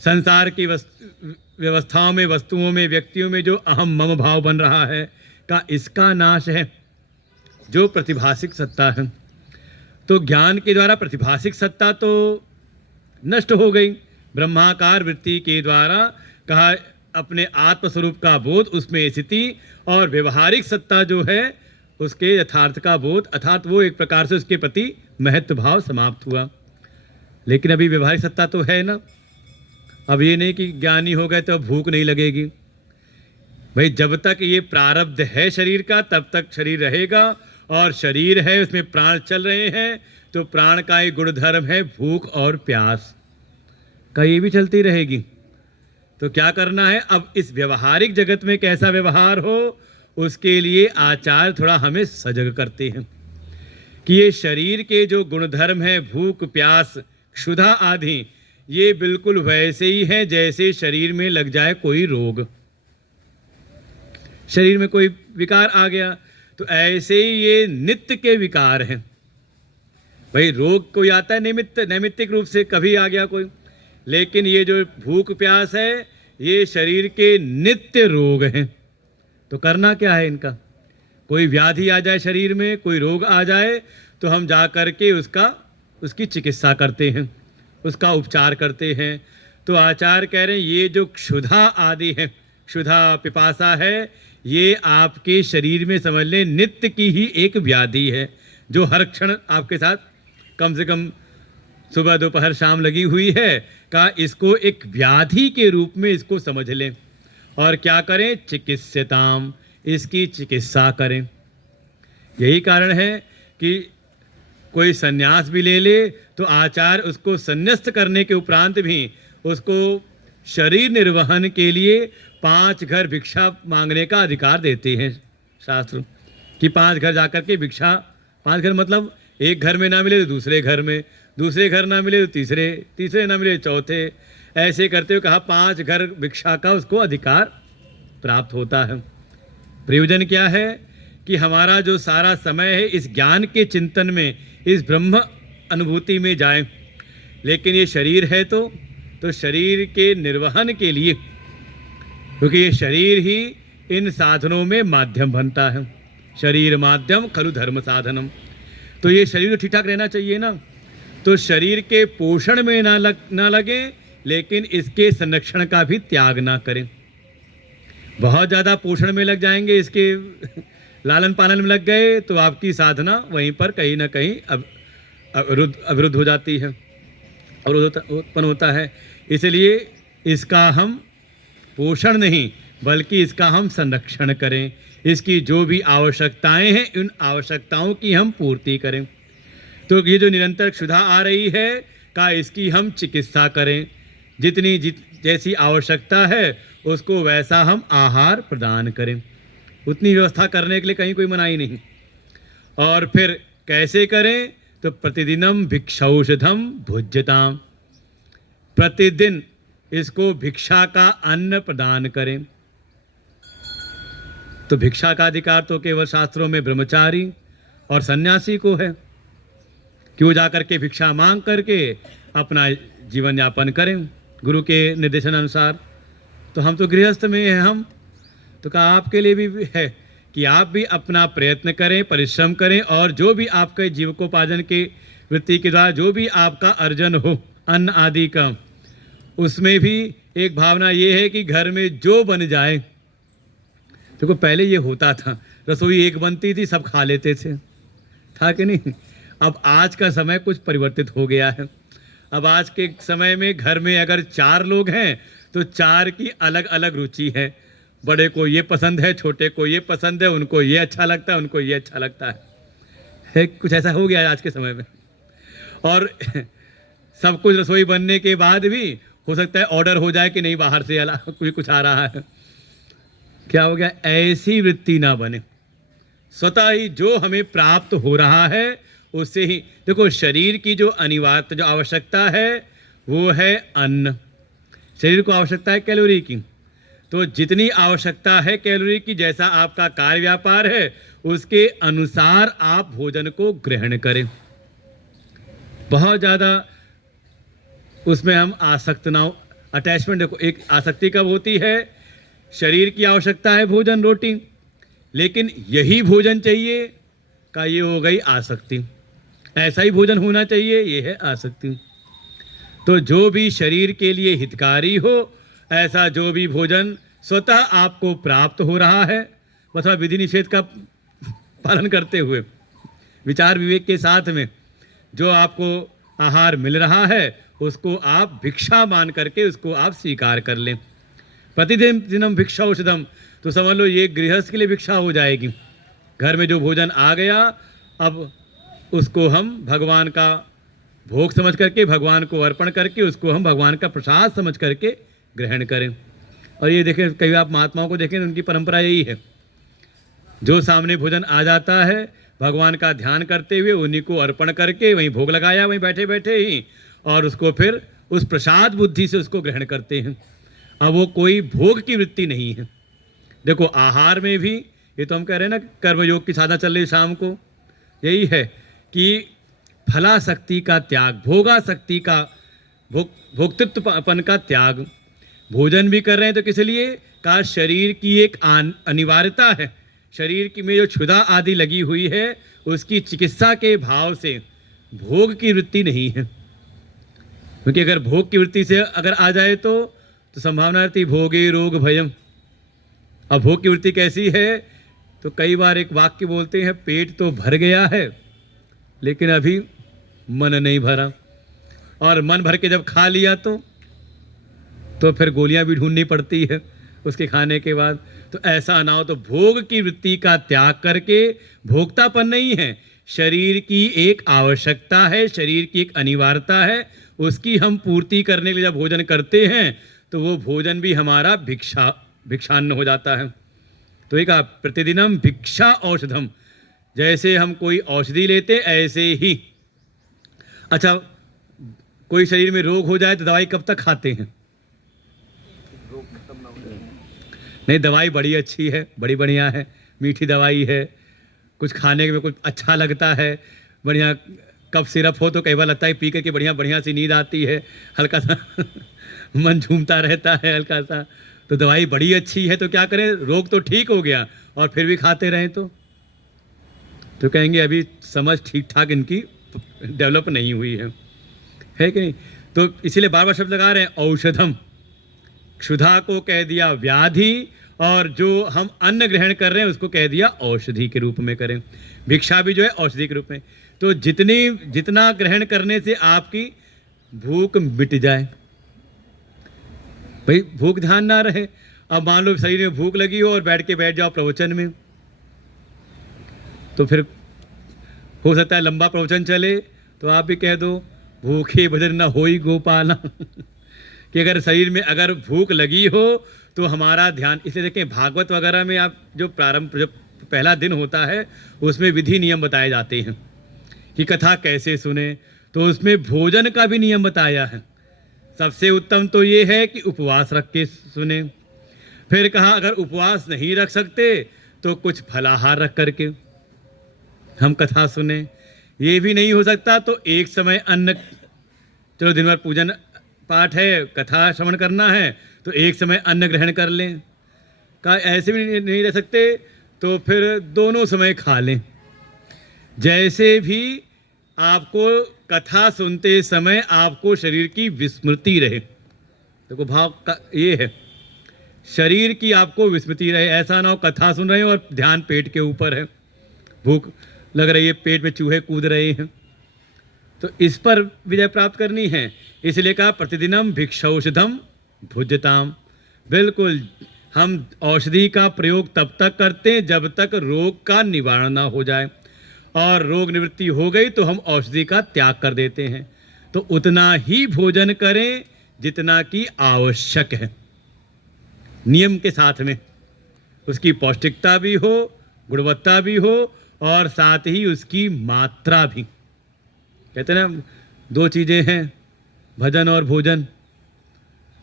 संसार की व्यवस्थाओं में, वस्तुओं में, व्यक्तियों में जो अहम मम भाव बन रहा है, का इसका नाश है, जो प्रतिभासिक सत्ता है। तो ज्ञान के द्वारा प्रतिभासिक सत्ता तो नष्ट हो गई, ब्रह्माकार वृत्ति के द्वारा कहा अपने आत्मस्वरूप का बोध, उसमें स्थिति, और व्यवहारिक सत्ता जो है उसके यथार्थ का बोध, अर्थात वो एक प्रकार से उसके प्रति महत्व भाव समाप्त हुआ। लेकिन अभी व्यवहारिक सत्ता तो है ना। अब ये नहीं कि ज्ञानी हो गए तो अब भूख नहीं लगेगी। भाई जब तक ये प्रारब्ध है शरीर का तब तक शरीर रहेगा, और शरीर है उसमें प्राण चल रहे हैं, तो प्राण का एक गुणधर्म है भूख और प्यास का, ये भी चलती रहेगी। तो क्या करना है, अब इस व्यवहारिक जगत में कैसा व्यवहार हो, उसके लिए आचार्य थोड़ा हमें सजग करते हैं कि ये शरीर के जो गुणधर्म है, भूख प्यास क्षुधा आदि, ये बिल्कुल वैसे ही है जैसे शरीर में लग जाए कोई रोग। शरीर में कोई विकार आ गया तो ऐसे ही ये नित्य के विकार हैं। भाई रोग कोई आता है नैमित्तिक रूप से, कभी आ गया कोई, लेकिन ये जो भूख प्यास है ये शरीर के नित्य रोग हैं। तो करना क्या है इनका, कोई व्याधि आ जाए शरीर में, कोई रोग आ जाए, तो हम जा कर के उसकी चिकित्सा करते हैं, उसका उपचार करते हैं। तो आचार्य कह रहे हैं ये जो क्षुधा आदि है, क्षुधा पिपासा है, ये आपके शरीर में समझ लें नित्य की ही एक व्याधि है, जो हर क्षण आपके साथ कम से कम सुबह दोपहर शाम लगी हुई है। का इसको एक व्याधि के रूप में इसको समझ लें, और क्या करें? चिकित्स्यताम, इसकी चिकित्सा करें। यही कारण है कि कोई सन्यास भी ले ले तो आचार्य उसको संन्यास्त करने के उपरांत भी उसको शरीर निर्वहन के लिए 5 घर भिक्षा मांगने का अधिकार देते हैं शास्त्र, कि 5 घर जाकर के भिक्षा, 5 घर मतलब एक घर में ना मिले तो दूसरे घर में, दूसरे घर ना मिले तो तीसरे, तीसरे ना मिले तो चौथे, ऐसे करते हुए कहा 5 घर भिक्षा का उसको अधिकार प्राप्त होता है। प्रयोजन क्या है? कि हमारा जो सारा समय है इस ज्ञान के चिंतन में, इस ब्रह्म अनुभूति में जाए। लेकिन ये शरीर है तो शरीर के निर्वहन के लिए, क्योंकि ये शरीर ही इन साधनों में माध्यम बनता है। शरीर माध्यम खलु धर्म साधनम, तो ये शरीर तो ठीक ठाक रहना चाहिए ना। तो शरीर के पोषण में ना लगे, लेकिन इसके संरक्षण का भी त्याग ना करें। बहुत ज़्यादा पोषण में लग जाएंगे, इसके लालन पालन में लग गए, तो आपकी साधना वहीं पर कहीं ना कहीं अवरुद्ध हो जाती है, अवरोध उत्पन्न होता है। इसलिए इसका हम पोषण नहीं बल्कि इसका हम संरक्षण करें। इसकी जो भी आवश्यकताएं हैं उन आवश्यकताओं की हम पूर्ति करें। तो ये जो निरंतर क्षुधा आ रही है का इसकी हम चिकित्सा करें। जैसी आवश्यकता है उसको वैसा हम आहार प्रदान करें। उतनी व्यवस्था करने के लिए कहीं कोई मनाही नहीं। और फिर कैसे करें? तो प्रतिदिनम भिक्षौषधम भुज्यताम, प्रतिदिन इसको भिक्षा का अन्न प्रदान करें। तो भिक्षा का अधिकार तो केवल शास्त्रों में ब्रह्मचारी और सन्यासी को है कि वो जाकर के भिक्षा मांग करके अपना जीवन यापन करें गुरु के निर्देशन अनुसार। तो हम तो गृहस्थ में हैं हम, तो कहा आपके लिए भी है कि आप भी अपना प्रयत्न करें, परिश्रम करें, और जो भी आपके जीविकोपार्जन के वृत्ति के द्वारा जो भी आपका अर्जन हो अन्न आदि का, उसमें भी एक भावना ये है कि घर में जो बन जाए। देखो पहले ये होता था, रसोई एक बनती थी, सब खा लेते थे, था कि नहीं? अब आज का समय कुछ परिवर्तित हो गया है। अब आज के समय में घर में अगर 4 लोग हैं तो 4 की अलग अलग रुचि है। बड़े को ये पसंद है, छोटे को ये पसंद है, उनको ये अच्छा लगता है, उनको ये अच्छा लगता है कुछ ऐसा हो गया है आज के समय में। और सब कुछ रसोई बनने के बाद भी हो सकता है ऑर्डर हो जाए कि नहीं बाहर से कोई कुछ आ रहा है। क्या हो गया? ऐसी वृत्ति ना बने, स्वतः ही जो हमें प्राप्त हो रहा है उससे ही। देखो शरीर की जो अनिवार्य जो आवश्यकता है वो है अन्न। शरीर को आवश्यकता है कैलोरी की, तो जितनी आवश्यकता है कैलोरी की, जैसा आपका कार्य व्यापार है उसके अनुसार आप भोजन को ग्रहण करें। बहुत ज़्यादा उसमें हम आसक्त ना हो। अटैचमेंट, देखो एक आसक्ति कब होती है? शरीर की आवश्यकता है भोजन रोटी, लेकिन यही भोजन चाहिए का ये हो गई आसक्ति। ऐसा ही भोजन होना चाहिए, ये है आसक्ति। तो जो भी शरीर के लिए हितकारी हो ऐसा जो भी भोजन स्वतः आपको प्राप्त हो रहा है, अथवा विधि निषेध का पालन करते हुए विचार विवेक के साथ में जो आपको आहार मिल रहा है उसको आप भिक्षा मान करके उसको आप स्वीकार कर लें। प्रतिदिन दिनम भिक्षा औषधम, तो समझ लो ये गृहस्थ के लिए भिक्षा हो जाएगी। घर में जो भोजन आ गया अब उसको हम भगवान का भोग समझ करके, भगवान को अर्पण करके, उसको हम भगवान का प्रसाद समझ करके ग्रहण करें। और ये देखें, कई आप महात्माओं को देखें, उनकी परंपरा यही है, जो सामने भोजन आ जाता है भगवान का ध्यान करते हुए उन्हीं को अर्पण करके वहीं भोग लगाया, वहीं बैठे बैठे ही, और उसको फिर उस प्रसाद बुद्धि से उसको ग्रहण करते हैं। अब वो कोई भोग की वृत्ति नहीं है। देखो आहार में भी ये तो हम कह रहे हैं ना, कर्मयोग की साधना चल रही शाम को, यही है कि फलाशक्ति का त्याग, भोगाशक्ति का, भोक्तृत्वपन का त्याग। भोजन भी कर रहे हैं तो किस लिए? का शरीर की एक अनिवार्यता है, शरीर की में जो क्षुधा आदि लगी हुई है उसकी चिकित्सा के भाव से, भोग की वृत्ति नहीं है। क्योंकि अगर भोग की वृत्ति से अगर आ जाए तो संभावना रहती भोगे रोग भयम। अब भोग की वृत्ति कैसी है? तो कई बार एक वाक्य बोलते हैं, पेट तो भर गया है लेकिन अभी मन नहीं भरा, और मन भर के जब खा लिया तो फिर गोलियां भी ढूंढनी पड़ती है, उसके खाने के बाद। तो ऐसा ना हो, तो भोग की वृत्ति का त्याग करके, भोक्तापन नहीं है, शरीर की एक आवश्यकता है, शरीर की एक अनिवार्यता है, उसकी हम पूर्ति करने के लिए जब भोजन करते हैं तो वो भोजन भी हमारा भिक्षान्न हो जाता है। तो एक प्रतिदिनम भिक्षा औषधम, जैसे हम कोई औषधि लेते ऐसे ही। अच्छा, कोई शरीर में रोग हो जाए तो दवाई कब तक खाते हैं? नहीं, दवाई बड़ी अच्छी है, बड़ी बढ़िया है, मीठी दवाई है, कुछ खाने में कुछ अच्छा लगता है, बढ़िया कफ सिरप हो तो कई बार लगता है पी करके बढ़िया बढ़िया सी नींद आती है, हल्का सा मन झूमता रहता है हल्का सा। तो दवाई बड़ी अच्छी है, तो क्या करें, रोग तो ठीक हो गया और फिर भी खाते रहें तो कहेंगे अभी समझ ठीक ठाक इनकी डेवलप नहीं हुई है कि नहीं? तो इसीलिए बार बार शब्द लगा रहे हैं औषधम। क्षुधा को कह दिया व्याधि, और जो हम अन्न ग्रहण कर रहे हैं उसको कह दिया औषधि के रूप में करें। भिक्षा भी जो है औषधि के रूप में। तो जितना ग्रहण करने से आपकी भूख मिट जाए। भाई भूख ध्यान ना रहे, अब मान लो शरीर में भूख लगी हो और बैठ जाओ प्रवचन में, तो फिर हो सकता है लंबा प्रवचन चले तो आप भी कह दो भूखे भजन न होई गोपाला कि अगर शरीर में अगर भूख लगी हो तो हमारा ध्यान, इसलिए देखें भागवत वगैरह में आप जो पहला दिन होता है उसमें विधि नियम बताए जाते हैं कि कथा कैसे सुने, तो उसमें भोजन का भी नियम बताया है। सबसे उत्तम तो ये है कि उपवास रख के सुने। फिर कहा अगर उपवास नहीं रख सकते तो कुछ फलाहार रख करके हम कथा सुने। ये भी नहीं हो सकता तो एक समय अन्न, चलो दिन भर पूजन पाठ है, कथा श्रवण करना है, तो एक समय अन्न ग्रहण कर लें। का ऐसे भी नहीं रह सकते तो फिर दोनों समय खा लें। जैसे भी आपको कथा सुनते समय आपको शरीर की विस्मृति रहे, देखो भाव का ये है, शरीर की आपको विस्मृति रहे। ऐसा ना हो कथा सुन रहे हैं और ध्यान पेट के ऊपर है, भूख लग रही है, पेट में चूहे कूद रहे हैं, तो इस पर विजय प्राप्त करनी है। इसलिए कहा प्रतिदिनम भिक्षौषधम भुज्यताम। बिल्कुल, हम औषधि का प्रयोग तब तक करते हैं जब तक रोग का निवारण ना हो जाए, और रोग निवृत्ति हो गई तो हम औषधि का त्याग कर देते हैं। तो उतना ही भोजन करें जितना कि आवश्यक है, नियम के साथ में, उसकी पौष्टिकता भी हो, गुणवत्ता भी हो, और साथ ही उसकी मात्रा भी। कहते हैं ना दो चीज़ें हैं, भजन और भोजन।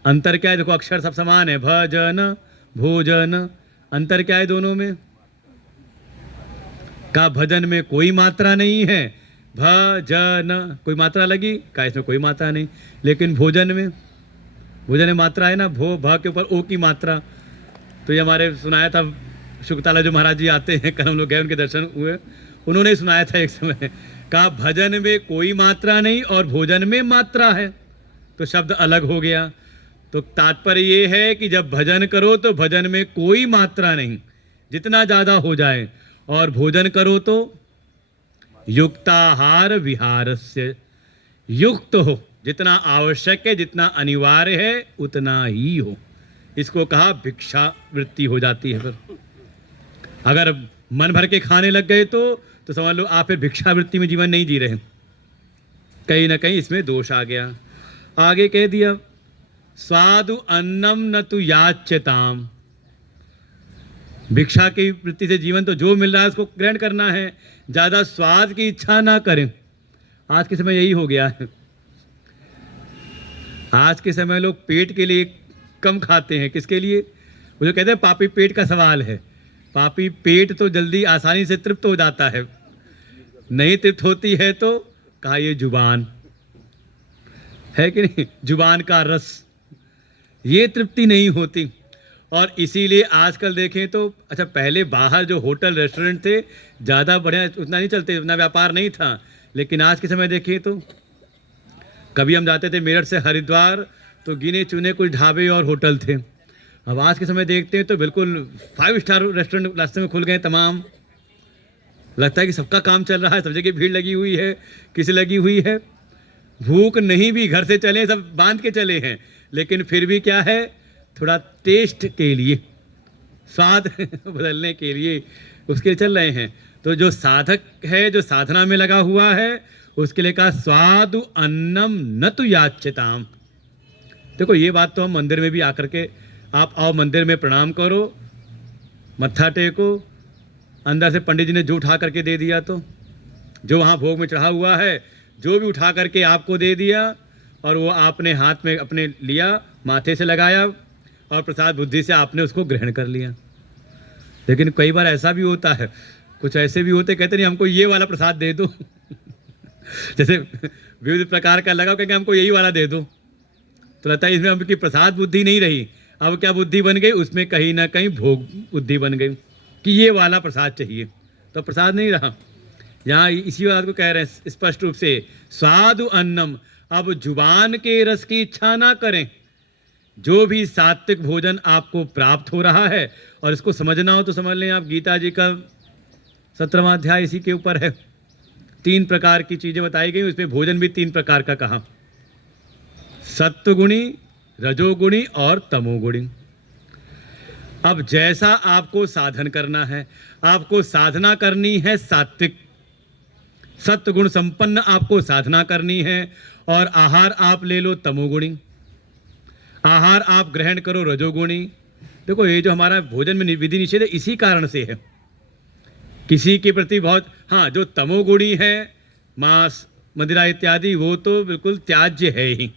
अंतर क्या है? देखो अक्षर सब समान है, भजन भोजन, अंतर क्या है दोनों में? का भजन में कोई मात्रा नहीं है, भजन कोई मात्रा लगी, का इसमें कोई मात्रा नहीं। लेकिन भोजन में मात्रा है ना, भो भ के ऊपर ओ की मात्रा। तो ये हमारे सुनाया था शुक्ताला जो महाराज जी आते हैं, कल हम लोग गए, उनके दर्शन हुए, उन्होंने ही सुनाया था एक समय, कहा भजन में कोई मात्रा नहीं और भोजन में मात्रा है, तो शब्द अलग हो गया। तो तात्पर्य ये है कि जब भजन करो तो भजन में कोई मात्रा नहीं, जितना ज़्यादा हो जाए, और भोजन करो तो युक्ताहार विहारस्य, युक्त हो, जितना आवश्यक है, जितना अनिवार्य है उतना ही हो। इसको कहा भिक्षा वृत्ति हो जाती है। फिर अगर मन भर के खाने लग गए तो समझ लो आप फिर भिक्षा वृत्ति में जीवन नहीं जी रहे, कहीं ना कहीं इसमें दोष आ गया। आगे कह दिया स्वादु अन्नम न तु याच्यताम। भिक्षा की वृत्ति से जीवन, तो जो मिल रहा है उसको ग्रहण करना है, ज़्यादा स्वाद की इच्छा ना करें। आज के समय यही हो गया है, आज के समय लोग पेट के लिए कम खाते हैं। किसके लिए? वो जो कहते हैं पापी पेट का सवाल है। पापी पेट तो जल्दी आसानी से तृप्त हो जाता है, नहीं तृप्त होती है तो कहा ये जुबान है कि नहीं, जुबान का रस, ये तृप्ति नहीं होती। और इसीलिए आजकल देखें तो, अच्छा पहले बाहर जो होटल रेस्टोरेंट थे ज़्यादा बढ़िया, उतना नहीं चलते, उतना व्यापार नहीं था, लेकिन आज के समय देखें तो कभी हम जाते थे मेरठ से हरिद्वार तो गिने चुने कुछ ढाबे और होटल थे। अब आज के समय देखते हैं तो बिल्कुल 5 स्टार रेस्टोरेंट रास्ते में खुल गए तमाम। लगता है कि सबका काम चल रहा है, सब जगह भीड़ लगी हुई है। किसी लगी हुई है? भूख नहीं भी घर से चले, सब बांध के चले हैं, लेकिन फिर भी क्या है, थोड़ा टेस्ट के लिए, स्वाद बदलने के लिए उसके लिए चल रहे हैं। तो जो साधक है, जो साधना में लगा हुआ है, उसके लिए कहा स्वादु अन्नम न तु याच्यताम। देखो ये बात तो हम मंदिर में भी आकर के, आप आओ मंदिर में प्रणाम करो, मत्था टेको, अंदर से पंडित जी ने जो उठा करके दे दिया, तो जो वहाँ भोग में चढ़ा हुआ है जो भी उठा करके आपको दे दिया, और वो आपने हाथ में अपने लिया, माथे से लगाया, और प्रसाद बुद्धि से आपने उसको ग्रहण कर लिया। लेकिन कई बार ऐसा भी होता है, कुछ ऐसे भी होते कहते नहीं हमको ये वाला प्रसाद दे दो जैसे विविध प्रकार का लगा, कहेंगे हमको यही वाला दे दो, तो लगता है इसमें हमकी प्रसाद बुद्धि नहीं रही। अब क्या बुद्धि बन गई उसमें, कहीं ना कहीं भोग बुद्धि बन गई कि ये वाला प्रसाद चाहिए, तो प्रसाद नहीं रहा। यहाँ इसी बात को कह रहे हैं स्पष्ट रूप से, स्वादु अन्नम। अब जुबान के रस की इच्छा ना करें। जो भी सात्विक भोजन आपको प्राप्त हो रहा है, और इसको समझना हो तो समझ लें आप, गीता जी का 17वां अध्याय इसी के ऊपर है। 3 प्रकार की चीजें बताई गई, उसमें भोजन भी 3 प्रकार का कहा, सत्वगुणी, रजोगुणी और तमोगुणी। अब जैसा आपको साधन करना है, आपको साधना करनी है सात्विक, सत्वगुण संपन्न आपको साधना करनी है, और आहार आप ले लो तमोगुणी, आहार आप ग्रहण करो रजोगुणी। देखो ये जो हमारा भोजन में विधि निषेध है इसी कारण से है, किसी के प्रति बहुत, हाँ जो तमोगुणी है, मांस मदिरा इत्यादि, वो तो बिल्कुल त्याज्य है ही,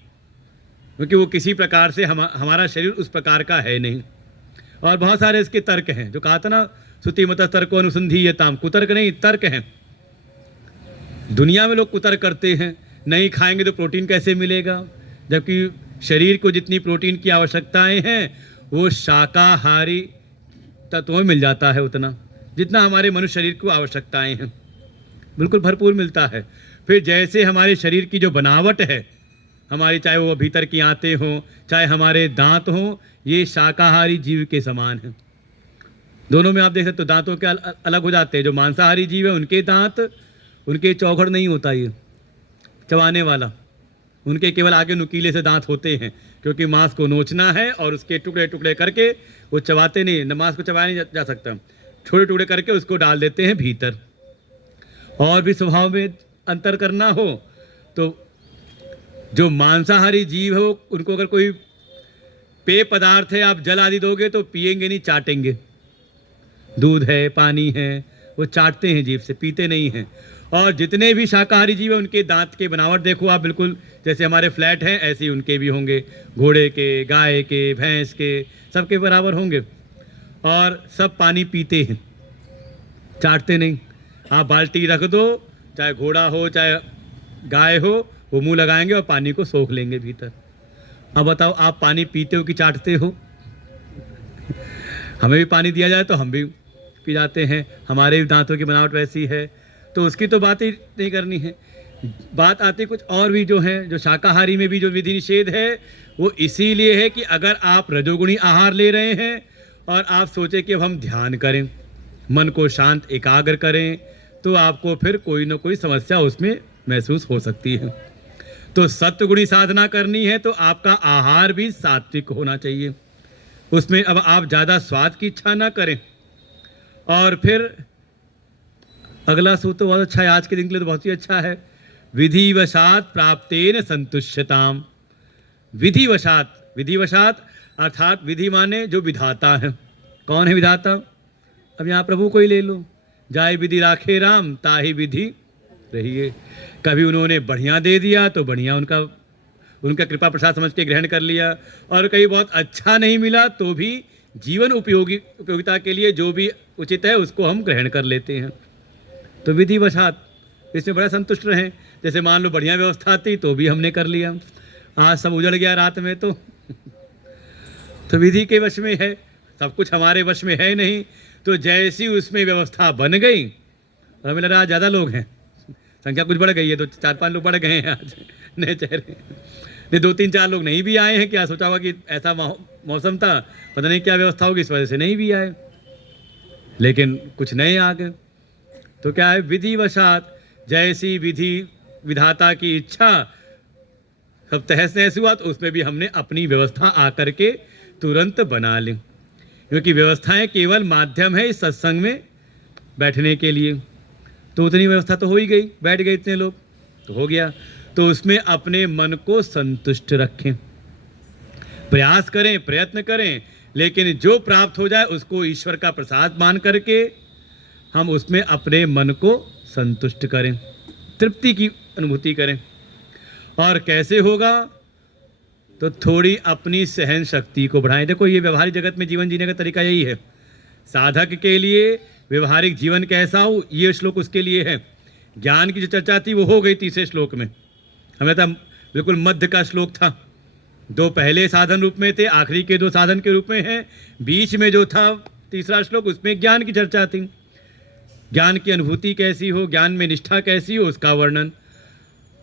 क्योंकि वो किसी प्रकार से हमारा शरीर उस प्रकार का है नहीं। और बहुत सारे इसके तर्क हैं, जो कहा था ना, श्रुति मत तर्को अनुसंधीयताम, कुतर्क नहीं तर्क हैं। दुनिया में लोग कुतर्क करते हैं, नहीं खाएंगे तो प्रोटीन कैसे मिलेगा, जबकि शरीर को जितनी प्रोटीन की आवश्यकताएं हैं वो शाकाहारी तत्वों में मिल जाता है, उतना जितना हमारे मनुष्य शरीर को आवश्यकताएं हैं, बिल्कुल भरपूर मिलता है। फिर जैसे हमारे शरीर की जो बनावट है हमारी, चाहे वो भीतर की आंतें हों, चाहे हमारे दांत हों, ये शाकाहारी जीव के समान हैं। दोनों में आप देख सकते हो दांतों के अलग हो जाते हैं। जो मांसाहारी जीव है उनके दांत, उनके चौखड़ नहीं होता ये चबाने वाला, उनके केवल आगे नुकीले से दांत होते हैं, क्योंकि मांस को नोचना है और उसके टुकड़े टुकड़े करके, वो चबाते नहीं, न मांस को चबाया नहीं जा सकता, छोटे टुकड़े करके उसको डाल देते हैं भीतर। और भी स्वभाव में अंतर करना हो तो जो मांसाहारी जीव हो उनको अगर कोई पेय पदार्थ है, आप जल आदि दोगे तो पिएंगे नहीं, चाटेंगे। दूध है, पानी है, वो चाटते हैं जीभ से, पीते नहीं हैं। और जितने भी शाकाहारी जीव हैं उनके दांत के बनावट देखो आप, बिल्कुल जैसे हमारे फ्लैट हैं ऐसे ही उनके भी होंगे, घोड़े के, गाय के, भैंस के, सबके बराबर होंगे। और सब पानी पीते हैं, चाटते नहीं। आप बाल्टी रख दो, चाहे घोड़ा हो चाहे गाय हो, वो मुंह लगाएंगे और पानी को सोख लेंगे भीतर। अब बताओ आप पानी पीते हो कि चाटते हो? हमें भी पानी दिया जाए तो हम भी पी जाते हैं, हमारे भी दांतों की बनावट वैसी है, तो उसकी तो बात ही नहीं करनी है। बात आती कुछ और भी जो हैं, जो शाकाहारी में भी जो विधि निषेध है वो इसीलिए है कि अगर आप रजोगुणी आहार ले रहे हैं और आप सोचे कि अब हम ध्यान करें, मन को शांत एकाग्र करें, तो आपको फिर कोई ना कोई समस्या उसमें महसूस हो सकती है। तो सत्वगुणी साधना करनी है तो आपका आहार भी सात्विक होना चाहिए, उसमें अब आप ज़्यादा स्वाद की इच्छा ना करें। और फिर अगला सूत्र बहुत अच्छा है, आज के दिन के लिए तो बहुत ही अच्छा है, विधिवशात प्राप्तेन संतुष्यताम। विधिवशात, विधिवशात अर्थात विधि माने जो विधाता है। कौन है विधाता? अब यहाँ प्रभु को ही ले लो, जाय विधि राखे राम ताहि विधि रहिए। कभी उन्होंने बढ़िया दे दिया तो बढ़िया उनका कृपा प्रसाद समझ के ग्रहण कर लिया, और कहीं बहुत अच्छा नहीं मिला तो भी जीवन उपयोगिता के लिए जो भी उचित है उसको हम ग्रहण कर लेते हैं। तो विधिवशात इसमें बड़ा संतुष्ट रहें। जैसे मान लो बढ़िया व्यवस्था थी तो भी हमने कर लिया, आज सब उजड़ गया रात में तो तो विधि के वश में है, सब कुछ हमारे वश में है नहीं। तो जैसी उसमें व्यवस्था बन गई, और हमें लग रहा ज़्यादा लोग हैं, संख्या कुछ बढ़ गई है, तो 4-5 लोग बढ़ गए हैं आज नए चेहरे, नहीं 2-3-4 लोग नहीं भी आए हैं। क्या सोचा होगा कि ऐसा मौसम था, पता नहीं क्या व्यवस्था होगी, इस वजह से नहीं भी आए, लेकिन कुछ नए आ गए। तो क्या है, विधिवशात जैसी विधि विधाता की इच्छा सब तहस नहस हुआ, तो उसमें भी हमने अपनी व्यवस्था आकर के तुरंत बना लें, क्योंकि व्यवस्थाएं केवल माध्यम है इस सत्संग में बैठने के लिए। तो उतनी व्यवस्था तो हो ही गई, बैठ गए इतने लोग तो हो गया। तो उसमें अपने मन को संतुष्ट रखें, प्रयास करें, प्रयत्न करें, लेकिन जो प्राप्त हो जाए उसको ईश्वर का प्रसाद मान करके हम उसमें अपने मन को संतुष्ट करें, तृप्ति की अनुभूति करें। और कैसे होगा? तो थोड़ी अपनी सहन शक्ति को बढ़ाएं। देखो, ये व्यवहारिक जगत में जीवन जीने का तरीका यही है। साधक के लिए व्यवहारिक जीवन कैसा हो, ये श्लोक उसके लिए है। ज्ञान की जो चर्चा थी वो हो गई तीसरे श्लोक में, हमें तो बिल्कुल मध्य का श्लोक था। दो पहले साधन रूप में थे, आखिरी के दो साधन के रूप में हैं। बीच में जो था तीसरा श्लोक, उसमें ज्ञान की चर्चा थी। ज्ञान की अनुभूति कैसी हो, ज्ञान में निष्ठा कैसी हो, उसका वर्णन।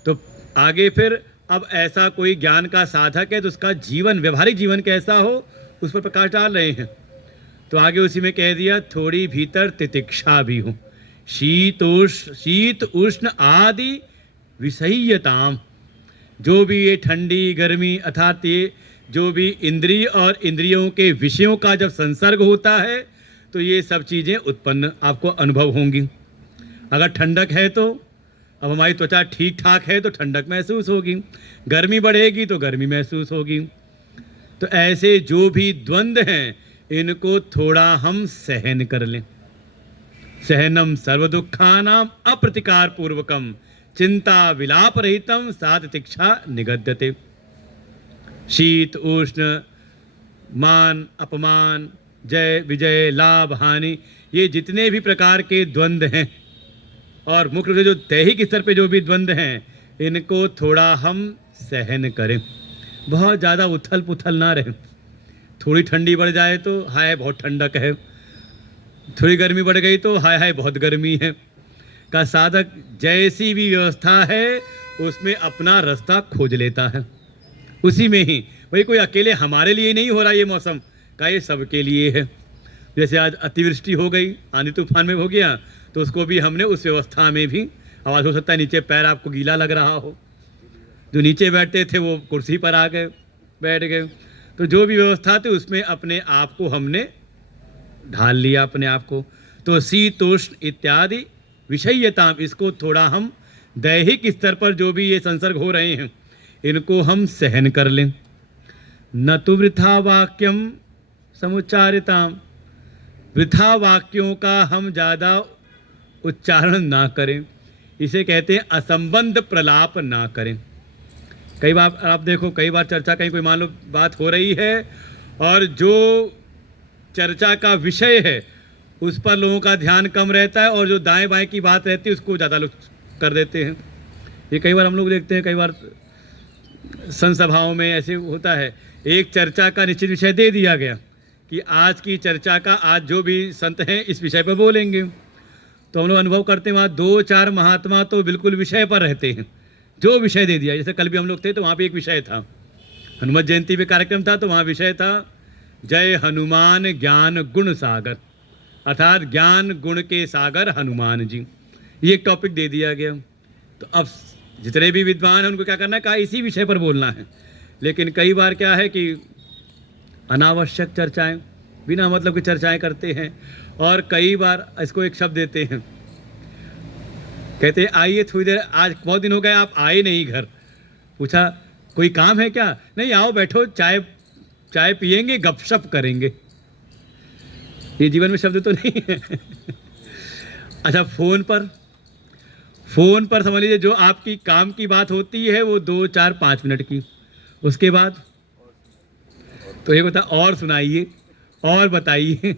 तो आगे फिर अब ऐसा कोई ज्ञान का साधक है तो उसका जीवन, व्यवहारिक जीवन कैसा हो, उस पर प्रकाश डाल रहे हैं। तो आगे उसी में कह दिया थोड़ी भीतर तितिक्षा भी हो, शीत उष्ण आदि विषय्यताम। जो भी ये ठंडी गर्मी अर्थात ये जो भी इंद्रिय और इंद्रियों के विषयों का जब संसर्ग होता है तो ये सब चीज़ें उत्पन्न आपको अनुभव होंगी। अगर ठंडक है तो अब हमारी त्वचा ठीक ठाक है तो ठंडक महसूस होगी, गर्मी बढ़ेगी तो गर्मी महसूस होगी। तो ऐसे जो भी द्वंद्व हैं इनको थोड़ा हम सहन कर लें। सहनम सर्व दुखानाम अप्रतिकार पूर्वकम चिंता विलाप रहितम सा तितिक्षा निगद्यते। शीत उष्ण, मान अपमान, जय विजय, लाभ हानि, ये जितने भी प्रकार के द्वंद्व हैं और मुख्य रूप से जो दैहिक स्तर पे जो भी द्वंद्व हैं इनको थोड़ा हम सहन करें। बहुत ज़्यादा उथल पुथल ना रहे। थोड़ी ठंडी बढ़ जाए तो हाय बहुत ठंडक है, थोड़ी गर्मी बढ़ गई तो हाय हाय बहुत गर्मी है। का साधक जैसी भी व्यवस्था है उसमें अपना रास्ता खोज लेता है, उसी में ही। वही कोई अकेले हमारे लिए नहीं हो रहा ये मौसम का, ये सबके लिए है। जैसे आज अतिवृष्टि हो गई, आंधी तूफान में हो गया, तो उसको भी हमने उस व्यवस्था में भी, आवाज़ हो सकता है नीचे पैर आपको गीला लग रहा हो, जो नीचे बैठते थे वो कुर्सी पर आ गए, बैठ गए। तो जो भी व्यवस्था थी उसमें अपने आप को हमने ढाल लिया, अपने आप को। तो शीतोष्ण इत्यादि विषय्यता, इसको थोड़ा हम दैहिक स्तर पर जो भी ये संसर्ग हो रहे हैं इनको हम सहन कर लें। न तो वृथा वाक्यम समुच्चारिताम, वृथा वाक्यों का हम ज़्यादा उच्चारण ना करें, इसे कहते हैं असंबंध प्रलाप ना करें। कई बार आप देखो, कई बार चर्चा कहीं कोई मान लो बात हो रही है और जो चर्चा का विषय है उस पर लोगों का ध्यान कम रहता है और जो दाएं बाएं की बात रहती है उसको ज़्यादा लोग कर देते हैं। ये कई बार हम लोग देखते हैं, कई बार संसभाओं में ऐसे होता है। एक चर्चा का निश्चित विषय दे दिया गया कि आज की चर्चा का, आज जो भी संत हैं इस विषय पर बोलेंगे, तो हम लोग अनुभव करते हैं वहाँ दो चार महात्मा तो बिल्कुल विषय पर रहते हैं, जो विषय दे दिया। जैसे कल भी हम लोग थे तो वहाँ पे एक विषय था, हनुमत जयंती पे कार्यक्रम था, तो वहाँ विषय था जय हनुमान ज्ञान गुण सागर, अर्थात ज्ञान गुण के सागर हनुमान जी। ये एक टॉपिक दे दिया गया। तो अब जितने भी विद्वान हैं उनको क्या करना है, कहा इसी विषय पर बोलना है। लेकिन कई बार क्या है कि अनावश्यक चर्चाएं, बिना मतलब की चर्चाएं करते हैं। और कई बार इसको एक शब्द देते हैं, कहते हैं आइए थोड़ी देर, आज बहुत दिन हो गए आप आए नहीं घर। पूछा कोई काम है क्या? नहीं, आओ बैठो, चाय पिएंगे, गपशप करेंगे। ये जीवन में शब्द तो नहीं है। अच्छा, फोन पर समझ लीजिए जो आपकी काम की बात होती है वो 2 4 5 मिनट की, उसके बाद तो एक होता और सुनाइए और बताइए।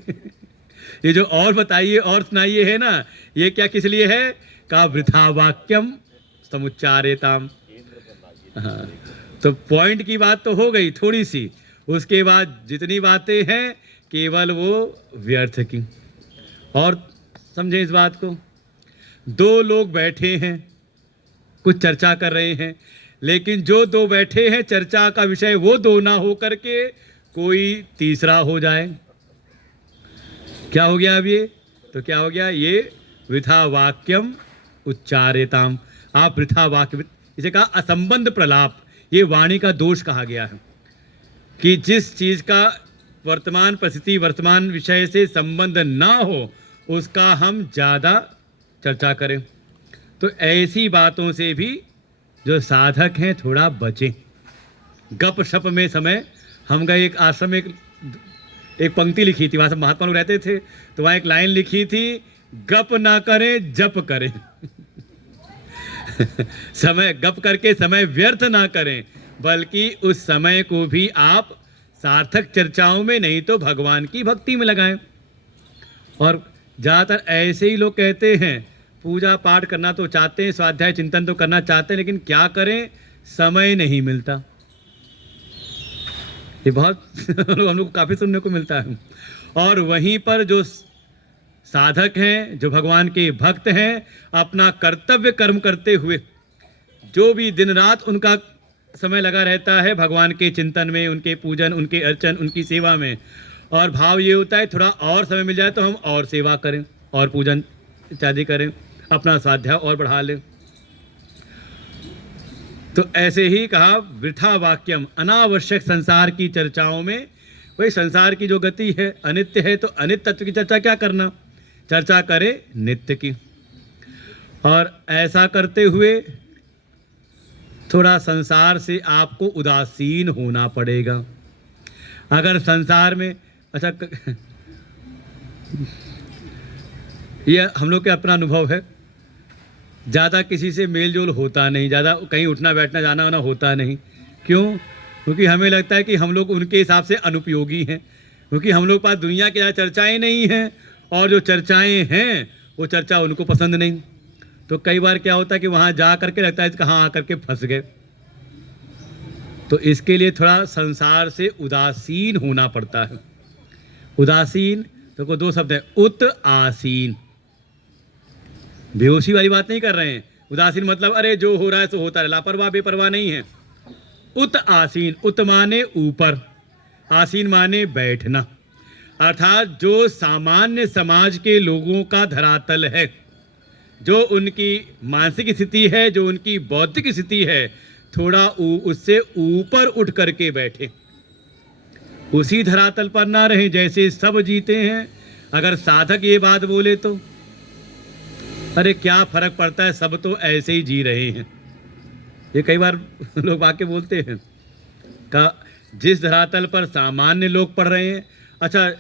ये जो और बताइए और सुनाइए है ना, ये क्या किस लिए है? का वृथा वाक्यम समुच्चारेताम। हाँ, तो पॉइंट की बात तो हो गई थोड़ी सी, उसके बाद जितनी बातें हैं केवल वो व्यर्थ की। और समझें इस बात को, दो लोग बैठे हैं, कुछ चर्चा कर रहे हैं, लेकिन जो दो बैठे हैं चर्चा का विषय वो दो ना हो करके कोई तीसरा हो जाए, क्या हो गया अब ये? तो क्या हो गया? ये वृथा वाक्यम उच्चारेताम। आप वृथा वाक्य, इसे कहा असंबंध प्रलाप, ये वाणी का दोष कहा गया है। कि जिस चीज़ का वर्तमान परिस्थिति वर्तमान विषय से संबंध ना हो उसका हम ज़्यादा चर्चा करें। तो ऐसी बातों से भी जो साधक हैं थोड़ा बचें। गप शप में समय, हम गए एक आश्रम में, एक पंक्ति लिखी थी, वहाँ सब महात्मा लोग रहते थे, तो वहाँ एक लाइन लिखी थी, गप ना करें जप करें। समय गप करके समय व्यर्थ ना करें, बल्कि उस समय को भी आप सार्थक चर्चाओं में नहीं तो भगवान की भक्ति में लगाएं। और ज़्यादातर ऐसे ही लोग कहते हैं, पूजा पाठ करना तो चाहते हैं, स्वाध्याय चिंतन तो करना चाहते हैं, लेकिन क्या करें, समय नहीं मिलता। ये बहुत हम लोग को काफ़ी सुनने को मिलता है। और वहीं पर जो साधक हैं, जो भगवान के भक्त हैं, अपना कर्तव्य कर्म करते हुए जो भी दिन रात उनका समय लगा रहता है भगवान के चिंतन में, उनके पूजन, उनके अर्चन, उनकी सेवा में, और भाव ये होता है थोड़ा और समय मिल जाए तो हम और सेवा करें और पूजन इत्यादि करें, अपना स्वाध्याय और बढ़ा लें। तो ऐसे ही कहा, वृथा वाक्यम, अनावश्यक संसार की चर्चाओं में, वही संसार की जो गति है अनित्य है, तो अनित्य तत्व की चर्चा क्या करना, चर्चा करे नित्य की। और ऐसा करते हुए थोड़ा संसार से आपको उदासीन होना पड़ेगा। अगर संसार में, अच्छा यह हम लोग के अपना अनुभव है, ज़्यादा किसी से मेल जोल होता नहीं, ज़्यादा कहीं उठना बैठना जाना वाना होता नहीं। क्यों? क्योंकि हमें लगता है कि हम लोग उनके हिसाब से अनुपयोगी हैं, क्योंकि हम लोग पास दुनिया की ज़्यादा चर्चाएँ नहीं हैं, और जो चर्चाएँ हैं वो चर्चा उनको पसंद नहीं। तो कई बार क्या होता है कि वहाँ जा करके लगता है कहाँ आकर के फंस गए। तो इसके लिए थोड़ा संसार से उदासीन होना पड़ता है। उदासीन तो को दो शब्द है, उत आसीन। बेहोशी वाली बात नहीं कर रहे हैं। उदासीन मतलब अरे जो हो रहा है सो होता है, लापरवाह बेपरवाह नहीं है। उत आसीन, उत माने ऊपर, आसीन माने बैठना, अर्थात जो सामान्य समाज के लोगों का धरातल है, जो उनकी मानसिक स्थिति है, जो उनकी बौद्धिक स्थिति है, थोड़ा उससे ऊपर उठ करके बैठे, उसी धरातल पर ना रहें जैसे सब जीते हैं। अगर साधक ये बात बोले तो अरे क्या फर्क पड़ता है, सब तो ऐसे ही जी रहे हैं। ये कई बार लोग आके बोलते हैं का जिस धरातल पर सामान्य लोग पढ़ रहे हैं, अच्छा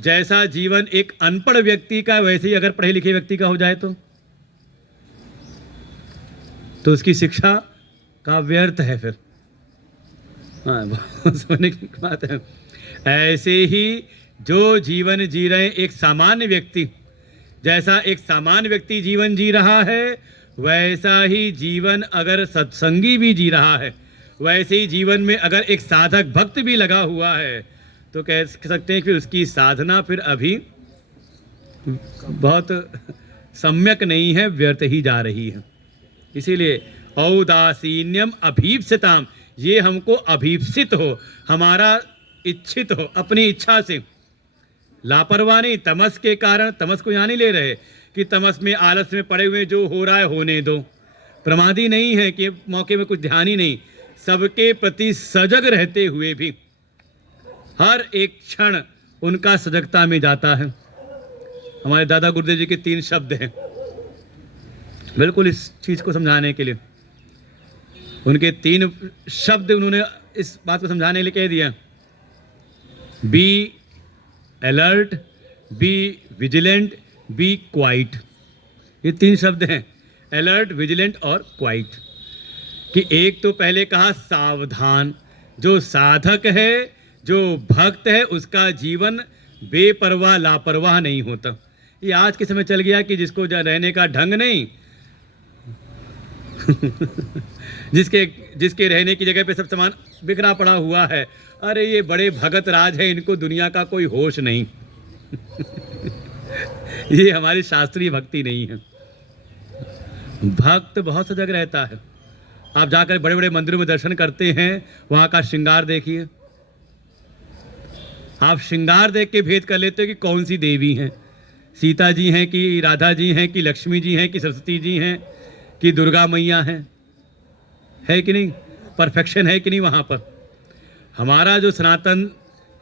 जैसा जीवन एक अनपढ़ व्यक्ति का वैसे ही अगर पढ़े लिखे व्यक्ति का हो जाए तो उसकी शिक्षा का व्यर्थ है फिर। हाँ, बहुत समझने की बात है। ऐसे ही जो जीवन जी रहे एक सामान्य व्यक्ति, जैसा एक सामान्य व्यक्ति जीवन जी रहा है, वैसा ही जीवन अगर सत्संगी भी जी रहा है, वैसे ही जीवन में अगर एक साधक भक्त भी लगा हुआ है, तो कह सकते हैं कि उसकी साधना फिर अभी बहुत सम्यक नहीं है, व्यर्थ ही जा रही है। इसीलिए औदासीन्यम अभीप्सिताम, ये हमको अभीप्सित हो, हमारा इच्छित हो, अपनी इच्छा से। लापरवाही नहीं, तमस के कारण, तमस को यहाँ नहीं ले रहे कि तमस में आलस में पड़े हुए जो हो रहा है होने दो, प्रमादी नहीं है कि मौके में कुछ ध्यान ही नहीं, सबके प्रति सजग रहते हुए भी हर एक क्षण उनका सजगता में जाता है। हमारे दादा गुरुदेव जी के 3 शब्द हैं बिल्कुल इस चीज को समझाने के लिए। उनके 3 शब्द उन्होंने इस बात को समझाने के लिए कह दिया, be alert, be vigilant, be quiet. ये 3 शब्द हैं, अलर्ट, विजिलेंट और क्वाइट। कि एक तो पहले कहा सावधान, जो साधक है, जो भक्त है, उसका जीवन बेपरवाह लापरवाह नहीं होता। ये आज के समय चल गया कि जिसको रहने का ढंग नहीं जिसके रहने की जगह पे सब सामान बिखरा पड़ा हुआ है, अरे ये बड़े भगत राज है, इनको दुनिया का कोई होश नहीं। ये हमारी शास्त्रीय भक्ति नहीं है। भक्त बहुत सजग रहता है। आप जाकर बड़े बड़े मंदिरों में दर्शन करते हैं, वहां का श्रृंगार देखिए, आप श्रृंगार देख के भेद कर लेते हो कि कौन सी देवी हैं, सीता जी हैं कि राधा जी हैं कि लक्ष्मी जी हैं कि सरस्वती जी हैं कि दुर्गा मैया हैं, है कि नहीं? परफेक्शन है कि नहीं वहाँ पर? हमारा जो सनातन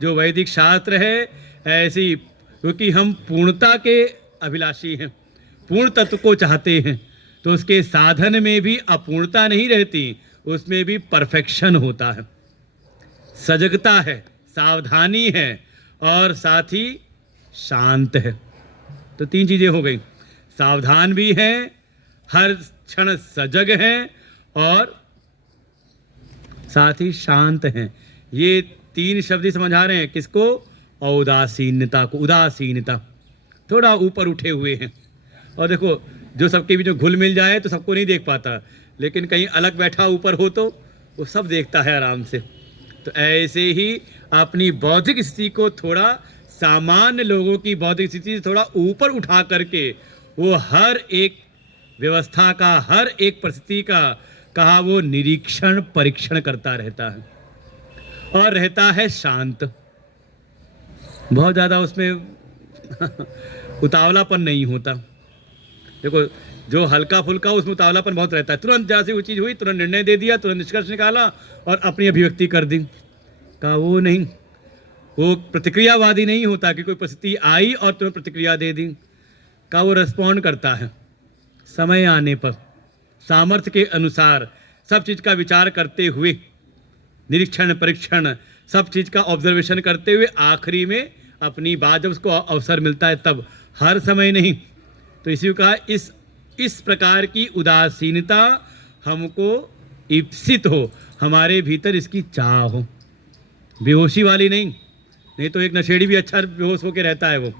जो वैदिक शास्त्र है, ऐसी, क्योंकि हम पूर्णता के अभिलाषी हैं, पूर्ण तत्व को चाहते हैं, तो उसके साधन में भी अपूर्णता नहीं रहती, उसमें भी परफेक्शन होता है, सजगता है, सावधानी है और साथ ही शांत है। तो तीन चीज़ें हो गई, सावधान भी हैं, हर क्षण सजग हैं और साथ ही शांत हैं। ये तीन शब्द ही समझा रहे हैं किसको? औदासीनता को, उदासीनता, थोड़ा ऊपर उठे हुए हैं। और देखो, जो सबके बीच में घुल मिल जाए तो सबको नहीं देख पाता, लेकिन कहीं अलग बैठा ऊपर हो तो वो सब देखता है आराम से। तो ऐसे ही अपनी बौद्धिक स्थिति को थोड़ा सामान्य लोगों की बौद्धिक स्थिति से थोड़ा ऊपर उठा करके वो हर एक व्यवस्था का, हर एक परिस्थिति का वो निरीक्षण परीक्षण करता रहता है और रहता है शांत। बहुत ज़्यादा उसमें उतावलापन नहीं होता। देखो, जो हल्का फुल्का उसमें उतावलापन बहुत रहता है, तुरंत जैसे वो चीज़ हुई तुरंत निर्णय दे दिया, तुरंत निष्कर्ष निकाला और अपनी अभिव्यक्ति कर दी। का वो नहीं, वो प्रतिक्रियावादी नहीं होता कि कोई परिस्थिति आई और तुरंत प्रतिक्रिया दे दी। का वो रिस्पॉन्ड करता है समय आने पर, सामर्थ्य के अनुसार, सब चीज़ का विचार करते हुए, निरीक्षण परीक्षण सब चीज़ का ऑब्जर्वेशन करते हुए आखिरी में अपनी बात जब उसको अवसर मिलता है तब, हर समय नहीं। तो इसी को कहा, इस प्रकार की उदासीनता हमको ईप्सित हो, हमारे भीतर इसकी चाह हो, बेहोशी वाली नहीं तो एक नशेड़ी भी अच्छा बेहोश होकर रहता है, वो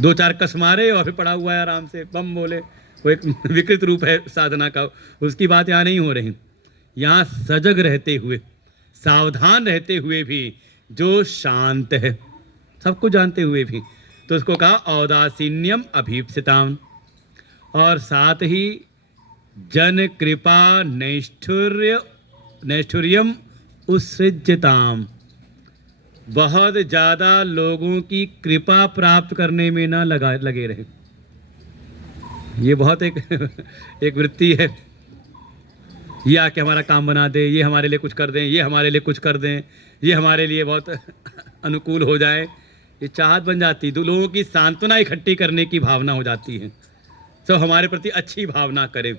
दो चार कस मारे और फिर पड़ा हुआ है आराम से, बम बोले, वो एक विकृत रूप है साधना का। उसकी बात यहाँ नहीं हो रही। यहाँ सजग रहते हुए, सावधान रहते हुए भी, जो शांत है, सब कुछ जानते हुए भी, तो उसको कहा औदासीन्यम अभीप्सिताम। और साथ ही जन कृपा नैष्ठुर्यम उत्सृज्यताम, बहुत ज़्यादा लोगों की कृपा प्राप्त करने में ना लगे रहे। ये बहुत एक एक वृत्ति है, ये आके हमारा काम बना दे, ये हमारे लिए कुछ कर दें, ये हमारे लिए कुछ कर दें, ये हमारे लिए बहुत अनुकूल हो जाए, ये चाहत बन जाती। दो लोगों की सांत्वना इकट्ठी करने की भावना हो जाती है, सब हमारे प्रति अच्छी भावना करें।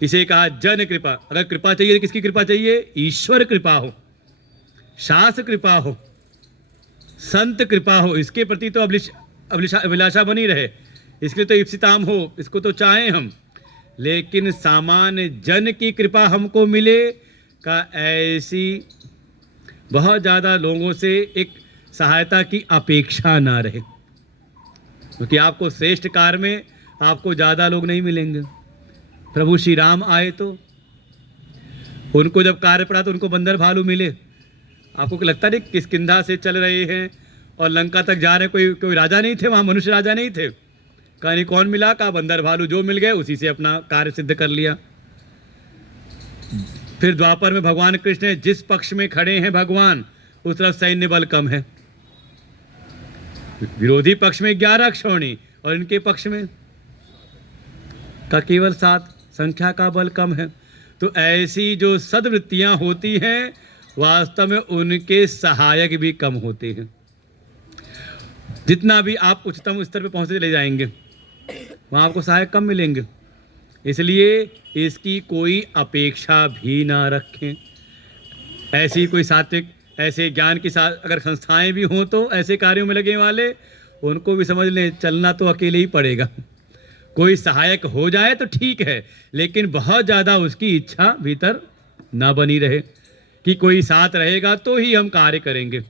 इसे कहा जन कृपा। अगर कृपा चाहिए तो किसकी कृपा चाहिए? ईश्वर कृपा हो, शास्त्र कृपा हो, संत कृपा हो, इसके प्रति तो अभिलाषा बनी रहे, इसके तो इप्सिताम हो, इसको तो चाहें हम। लेकिन सामान्य जन की कृपा हमको मिले का, ऐसी बहुत ज़्यादा लोगों से एक सहायता की अपेक्षा ना रहे, क्योंकि आपको श्रेष्ठ कार्य में आपको ज़्यादा लोग नहीं मिलेंगे। प्रभु श्री राम आए तो उनको जब कार्य पड़ा तो उनको बंदर भालू मिले। आपको लगता नहीं किष्किंधा से चल रहे हैं और लंका तक जा रहे हैं, कोई राजा नहीं थे वहाँ, मनुष्य राजा नहीं थे। कहानी कौन मिला? का बंदर भालू, जो मिल गए उसी से अपना कार्य सिद्ध कर लिया। फिर द्वापर में भगवान कृष्ण जिस पक्ष में खड़े हैं भगवान, उस तरफ सैन्य बल कम है। विरोधी पक्ष में 11 अक्षौणी और इनके पक्ष में का केवल 7, संख्या का बल कम है। तो ऐसी जो सद्वृत्तियां होती हैं, वास्तव में उनके सहायक भी कम होते हैं। जितना भी आप उच्चतम स्तर पर पहुंचते चले जाएंगे, वहाँ आपको सहायक कम मिलेंगे। इसलिए इसकी कोई अपेक्षा भी ना रखें। ऐसी कोई सात्विक, ऐसे ज्ञान की अगर संस्थाएं भी हों तो ऐसे कार्यों में लगे वाले, उनको भी समझ लें चलना तो अकेले ही पड़ेगा। कोई सहायक हो जाए तो ठीक है, लेकिन बहुत ज़्यादा उसकी इच्छा भीतर ना बनी रहे कि कोई साथ रहेगा तो ही हम कार्य करेंगे।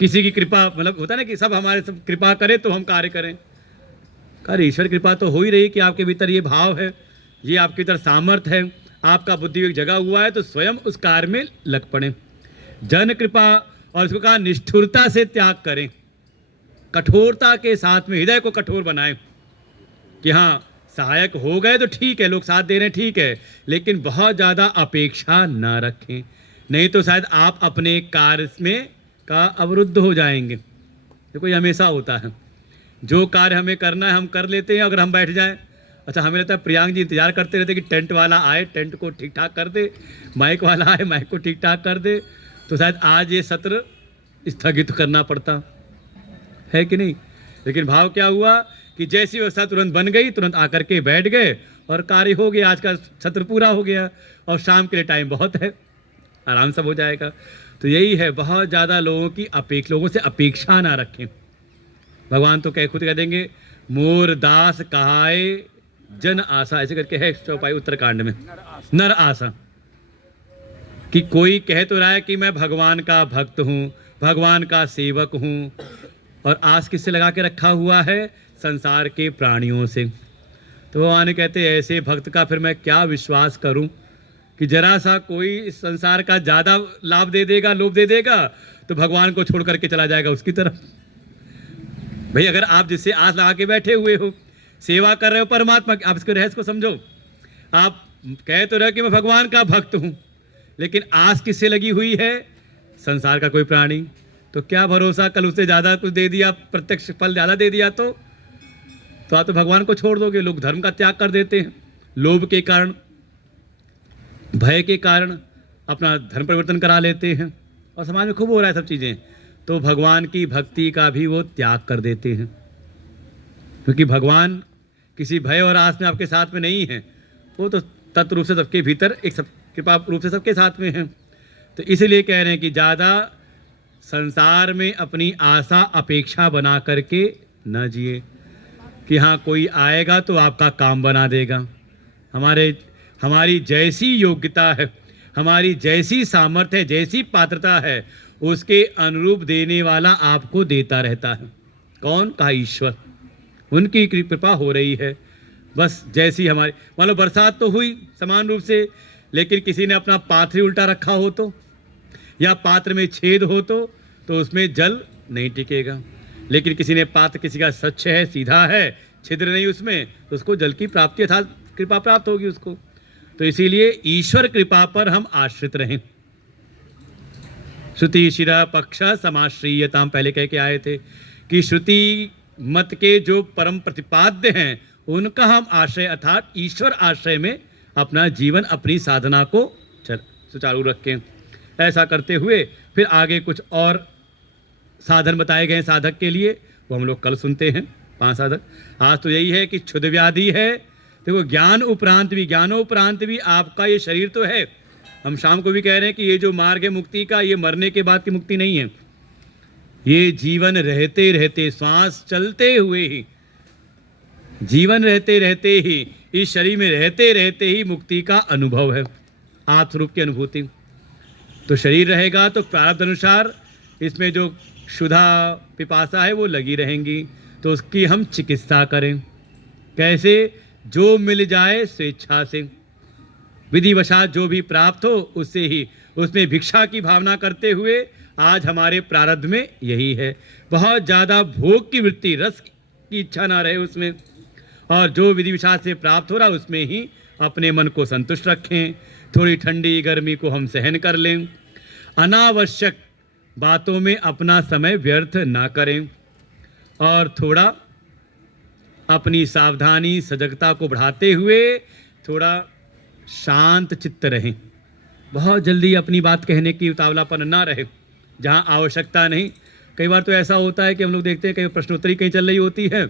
किसी की कृपा, मतलब होता है ना कि सब हमारे सब कृपा करें तो हम कार्य करें। अरे ईश्वर कृपा तो हो ही रही कि आपके भीतर ये भाव है, ये आपके भीतर सामर्थ्य है, आपका बुद्धि विवेक जगा हुआ है, तो स्वयं उस कार्य में लग पड़े। जन कृपा, और इसको कहा निष्ठुरता से त्याग करें, कठोरता के साथ में हृदय को कठोर बनाएं कि हाँ सहायक हो गए तो ठीक है, लोग साथ दे रहे हैं ठीक है, लेकिन बहुत ज़्यादा अपेक्षा ना रखें, नहीं तो शायद आप अपने कार्य में का अवरुद्ध हो जाएंगे। देखो ये हमेशा होता है, जो कार्य हमें करना है हम कर लेते हैं, अगर हम बैठ जाएं, अच्छा हमें लगता है प्रियांक जी इंतजार करते रहते कि टेंट वाला आए, टेंट को ठीक ठाक कर दे, माइक वाला आए, माइक को ठीक ठाक कर दे, तो शायद आज ये सत्र स्थगित करना पड़ता है कि नहीं। लेकिन भाव क्या हुआ कि जैसी व्यवस्था तुरंत बन गई, तुरंत आकर के बैठ गए और कार्य हो गया। आज का सत्र पूरा हो गया और शाम के लिए टाइम बहुत है, आराम सब हो जाएगा। तो यही है, बहुत ज़्यादा लोगों से अपेक्षा ना रखें। भगवान तो खुद कह देंगे, मोर दास कहाए जन आशा, ऐसे करके है चौपाई उत्तरकांड में, नर आशा। कि कोई कह तो रहा है कि मैं भगवान का भक्त हूँ, भगवान का सेवक हूँ, और आस किससे लगा के रखा हुआ है? संसार के प्राणियों से। तो भगवान कहते हैं ऐसे भक्त का फिर मैं क्या विश्वास करूं कि जरा सा कोई इस संसार का ज़्यादा लाभ दे देगा, लोभ दे देगा, तो भगवान को छोड़ करके चला जाएगा उसकी तरफ। भाई अगर आप जिससे आस लगा के बैठे हुए हो, सेवा कर रहे हो परमात्मा की, आप इसके रहस्य को समझो। आप कह तो रहे कि मैं भगवान का भक्त हूँ, लेकिन आस किससे लगी हुई है? संसार का कोई प्राणी। तो क्या भरोसा कल उससे ज़्यादा कुछ दे दिया, प्रत्यक्ष फल ज़्यादा दे दिया तो आप तो भगवान को छोड़ दोगे। लोग धर्म का त्याग कर देते हैं, लोभ के कारण, भय के कारण अपना धर्म परिवर्तन करा लेते हैं, और समाज में खूब हो रहा है सब चीज़ें। तो भगवान की भक्ति का भी वो त्याग कर देते हैं, क्योंकि भगवान किसी भय और आस में आपके साथ में नहीं है, वो तो तत्व रूप से सबके भीतर, एक सब कृपा रूप से सबके साथ में है। तो इसलिए कह रहे हैं कि ज़्यादा संसार में अपनी आशा अपेक्षा बना करके न जिए कि हाँ कोई आएगा तो आपका काम बना देगा। हमारी जैसी योग्यता है, हमारी जैसी सामर्थ्य है, जैसी पात्रता है, उसके अनुरूप देने वाला आपको देता रहता है। कौन? कहा ईश्वर। उनकी कृपा हो रही है। बस जैसी हमारी, मान लो बरसात तो हुई समान रूप से, लेकिन किसी ने अपना पात्र उल्टा रखा हो तो, या पात्र में छेद हो तो उसमें जल नहीं टिकेगा। लेकिन किसी ने पात्र, किसी का स्वच्छ है, सीधा है, छिद्र नहीं उसमें, तो उसको जल की प्राप्ति अर्थात कृपा प्राप्त होगी उसको। तो इसीलिए ईश्वर कृपा पर हम आश्रित रहें। श्रुति शिरा पक्ष समाश्रीयता, हम पहले कह के आए थे कि श्रुति मत के जो परम प्रतिपाद्य हैं उनका हम आश्रय अर्थात ईश्वर आश्रय में अपना जीवन, अपनी साधना को सुचारू रखें। ऐसा करते हुए फिर आगे कुछ और साधन बताए गए साधक के लिए, वो हम लोग कल सुनते हैं। 5 साधक। आज तो यही है कि क्षुध व्याधि है। देखो ज्ञानोपरांत भी आपका ये शरीर तो है। हम शाम को भी कह रहे हैं कि ये जो मार्ग है मुक्ति का, ये मरने के बाद की मुक्ति नहीं है। ये जीवन रहते रहते, श्वास चलते हुए ही, जीवन रहते रहते ही, इस शरीर में रहते रहते ही मुक्ति का अनुभव है, आत्मरूप की अनुभूति। तो शरीर रहेगा तो प्रारब्ध अनुसार इसमें जो क्षुधा पिपासा है वो लगी रहेंगी, तो उसकी हम चिकित्सा करें। कैसे? जो मिल जाए स्वेच्छा से, विधिवशात जो भी प्राप्त हो उससे ही, उसमें भिक्षा की भावना करते हुए। आज हमारे प्रारब्ध में यही है, बहुत ज़्यादा भोग की वृत्ति, रस की इच्छा ना रहे उसमें, और जो विधिवशात से प्राप्त हो रहा उसमें ही अपने मन को संतुष्ट रखें। थोड़ी ठंडी गर्मी को हम सहन कर लें, अनावश्यक बातों में अपना समय व्यर्थ ना करें, और थोड़ा अपनी सावधानी सजगता को बढ़ाते हुए थोड़ा शांत चित्त रहें। बहुत जल्दी अपनी बात कहने की उतावलापन ना रहे जहाँ आवश्यकता नहीं। कई बार तो ऐसा होता है कि हम लोग देखते हैं कई प्रश्नोत्तरी कहीं चल रही होती है,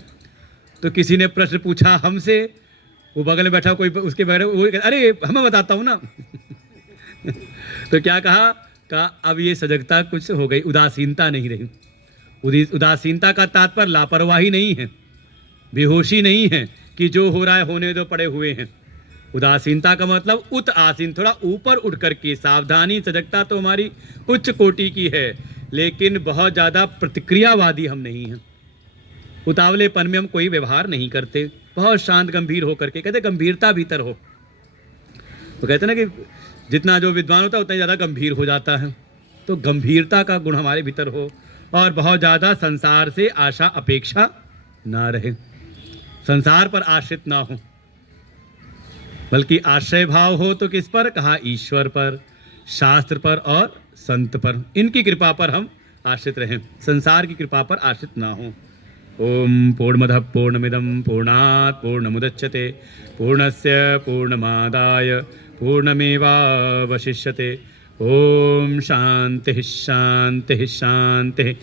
तो किसी ने प्रश्न पूछा हमसे, वो बगल में बैठा कोई उसके बगल में, वो अरे हमें बताता हूँ ना तो क्या कहा अब ये सजगता कुछ हो गई, उदासीनता नहीं रही। उदासीनता का तात्पर्य लापरवाही नहीं है, बेहोशी नहीं है कि जो हो रहा है होने दो, पड़े हुए हैं। उदासीनता का मतलब उत आसीन, थोड़ा ऊपर उठ करके सावधानी सजगता तो हमारी उच्च कोटि की है, लेकिन बहुत ज़्यादा प्रतिक्रियावादी हम नहीं हैं। उतावलेपन में हम कोई व्यवहार नहीं करते, बहुत शांत गंभीर होकर के। कहते गंभीरता भीतर हो, तो कहते ना कि जितना जो विद्वान होता है उतना ज़्यादा गंभीर हो जाता है। तो गंभीरता का गुण हमारे भीतर हो, और बहुत ज़्यादा संसार से आशा अपेक्षा ना रहे, संसार पर आश्रित ना हो, बल्कि आश्रय भाव हो तो किस पर? कहा ईश्वर पर, शास्त्र पर और संत पर। इनकी कृपा पर हम आश्रित रहें, संसार की कृपा पर आश्रित ना हो। ओम पूर्णमदः पूर्णमिदं पूर्णात् पूर्णमुदच्यते पूर्णस्य पूर्णमादाय पूर्णमेवावशिष्यते। ओम शांति शांति शांति।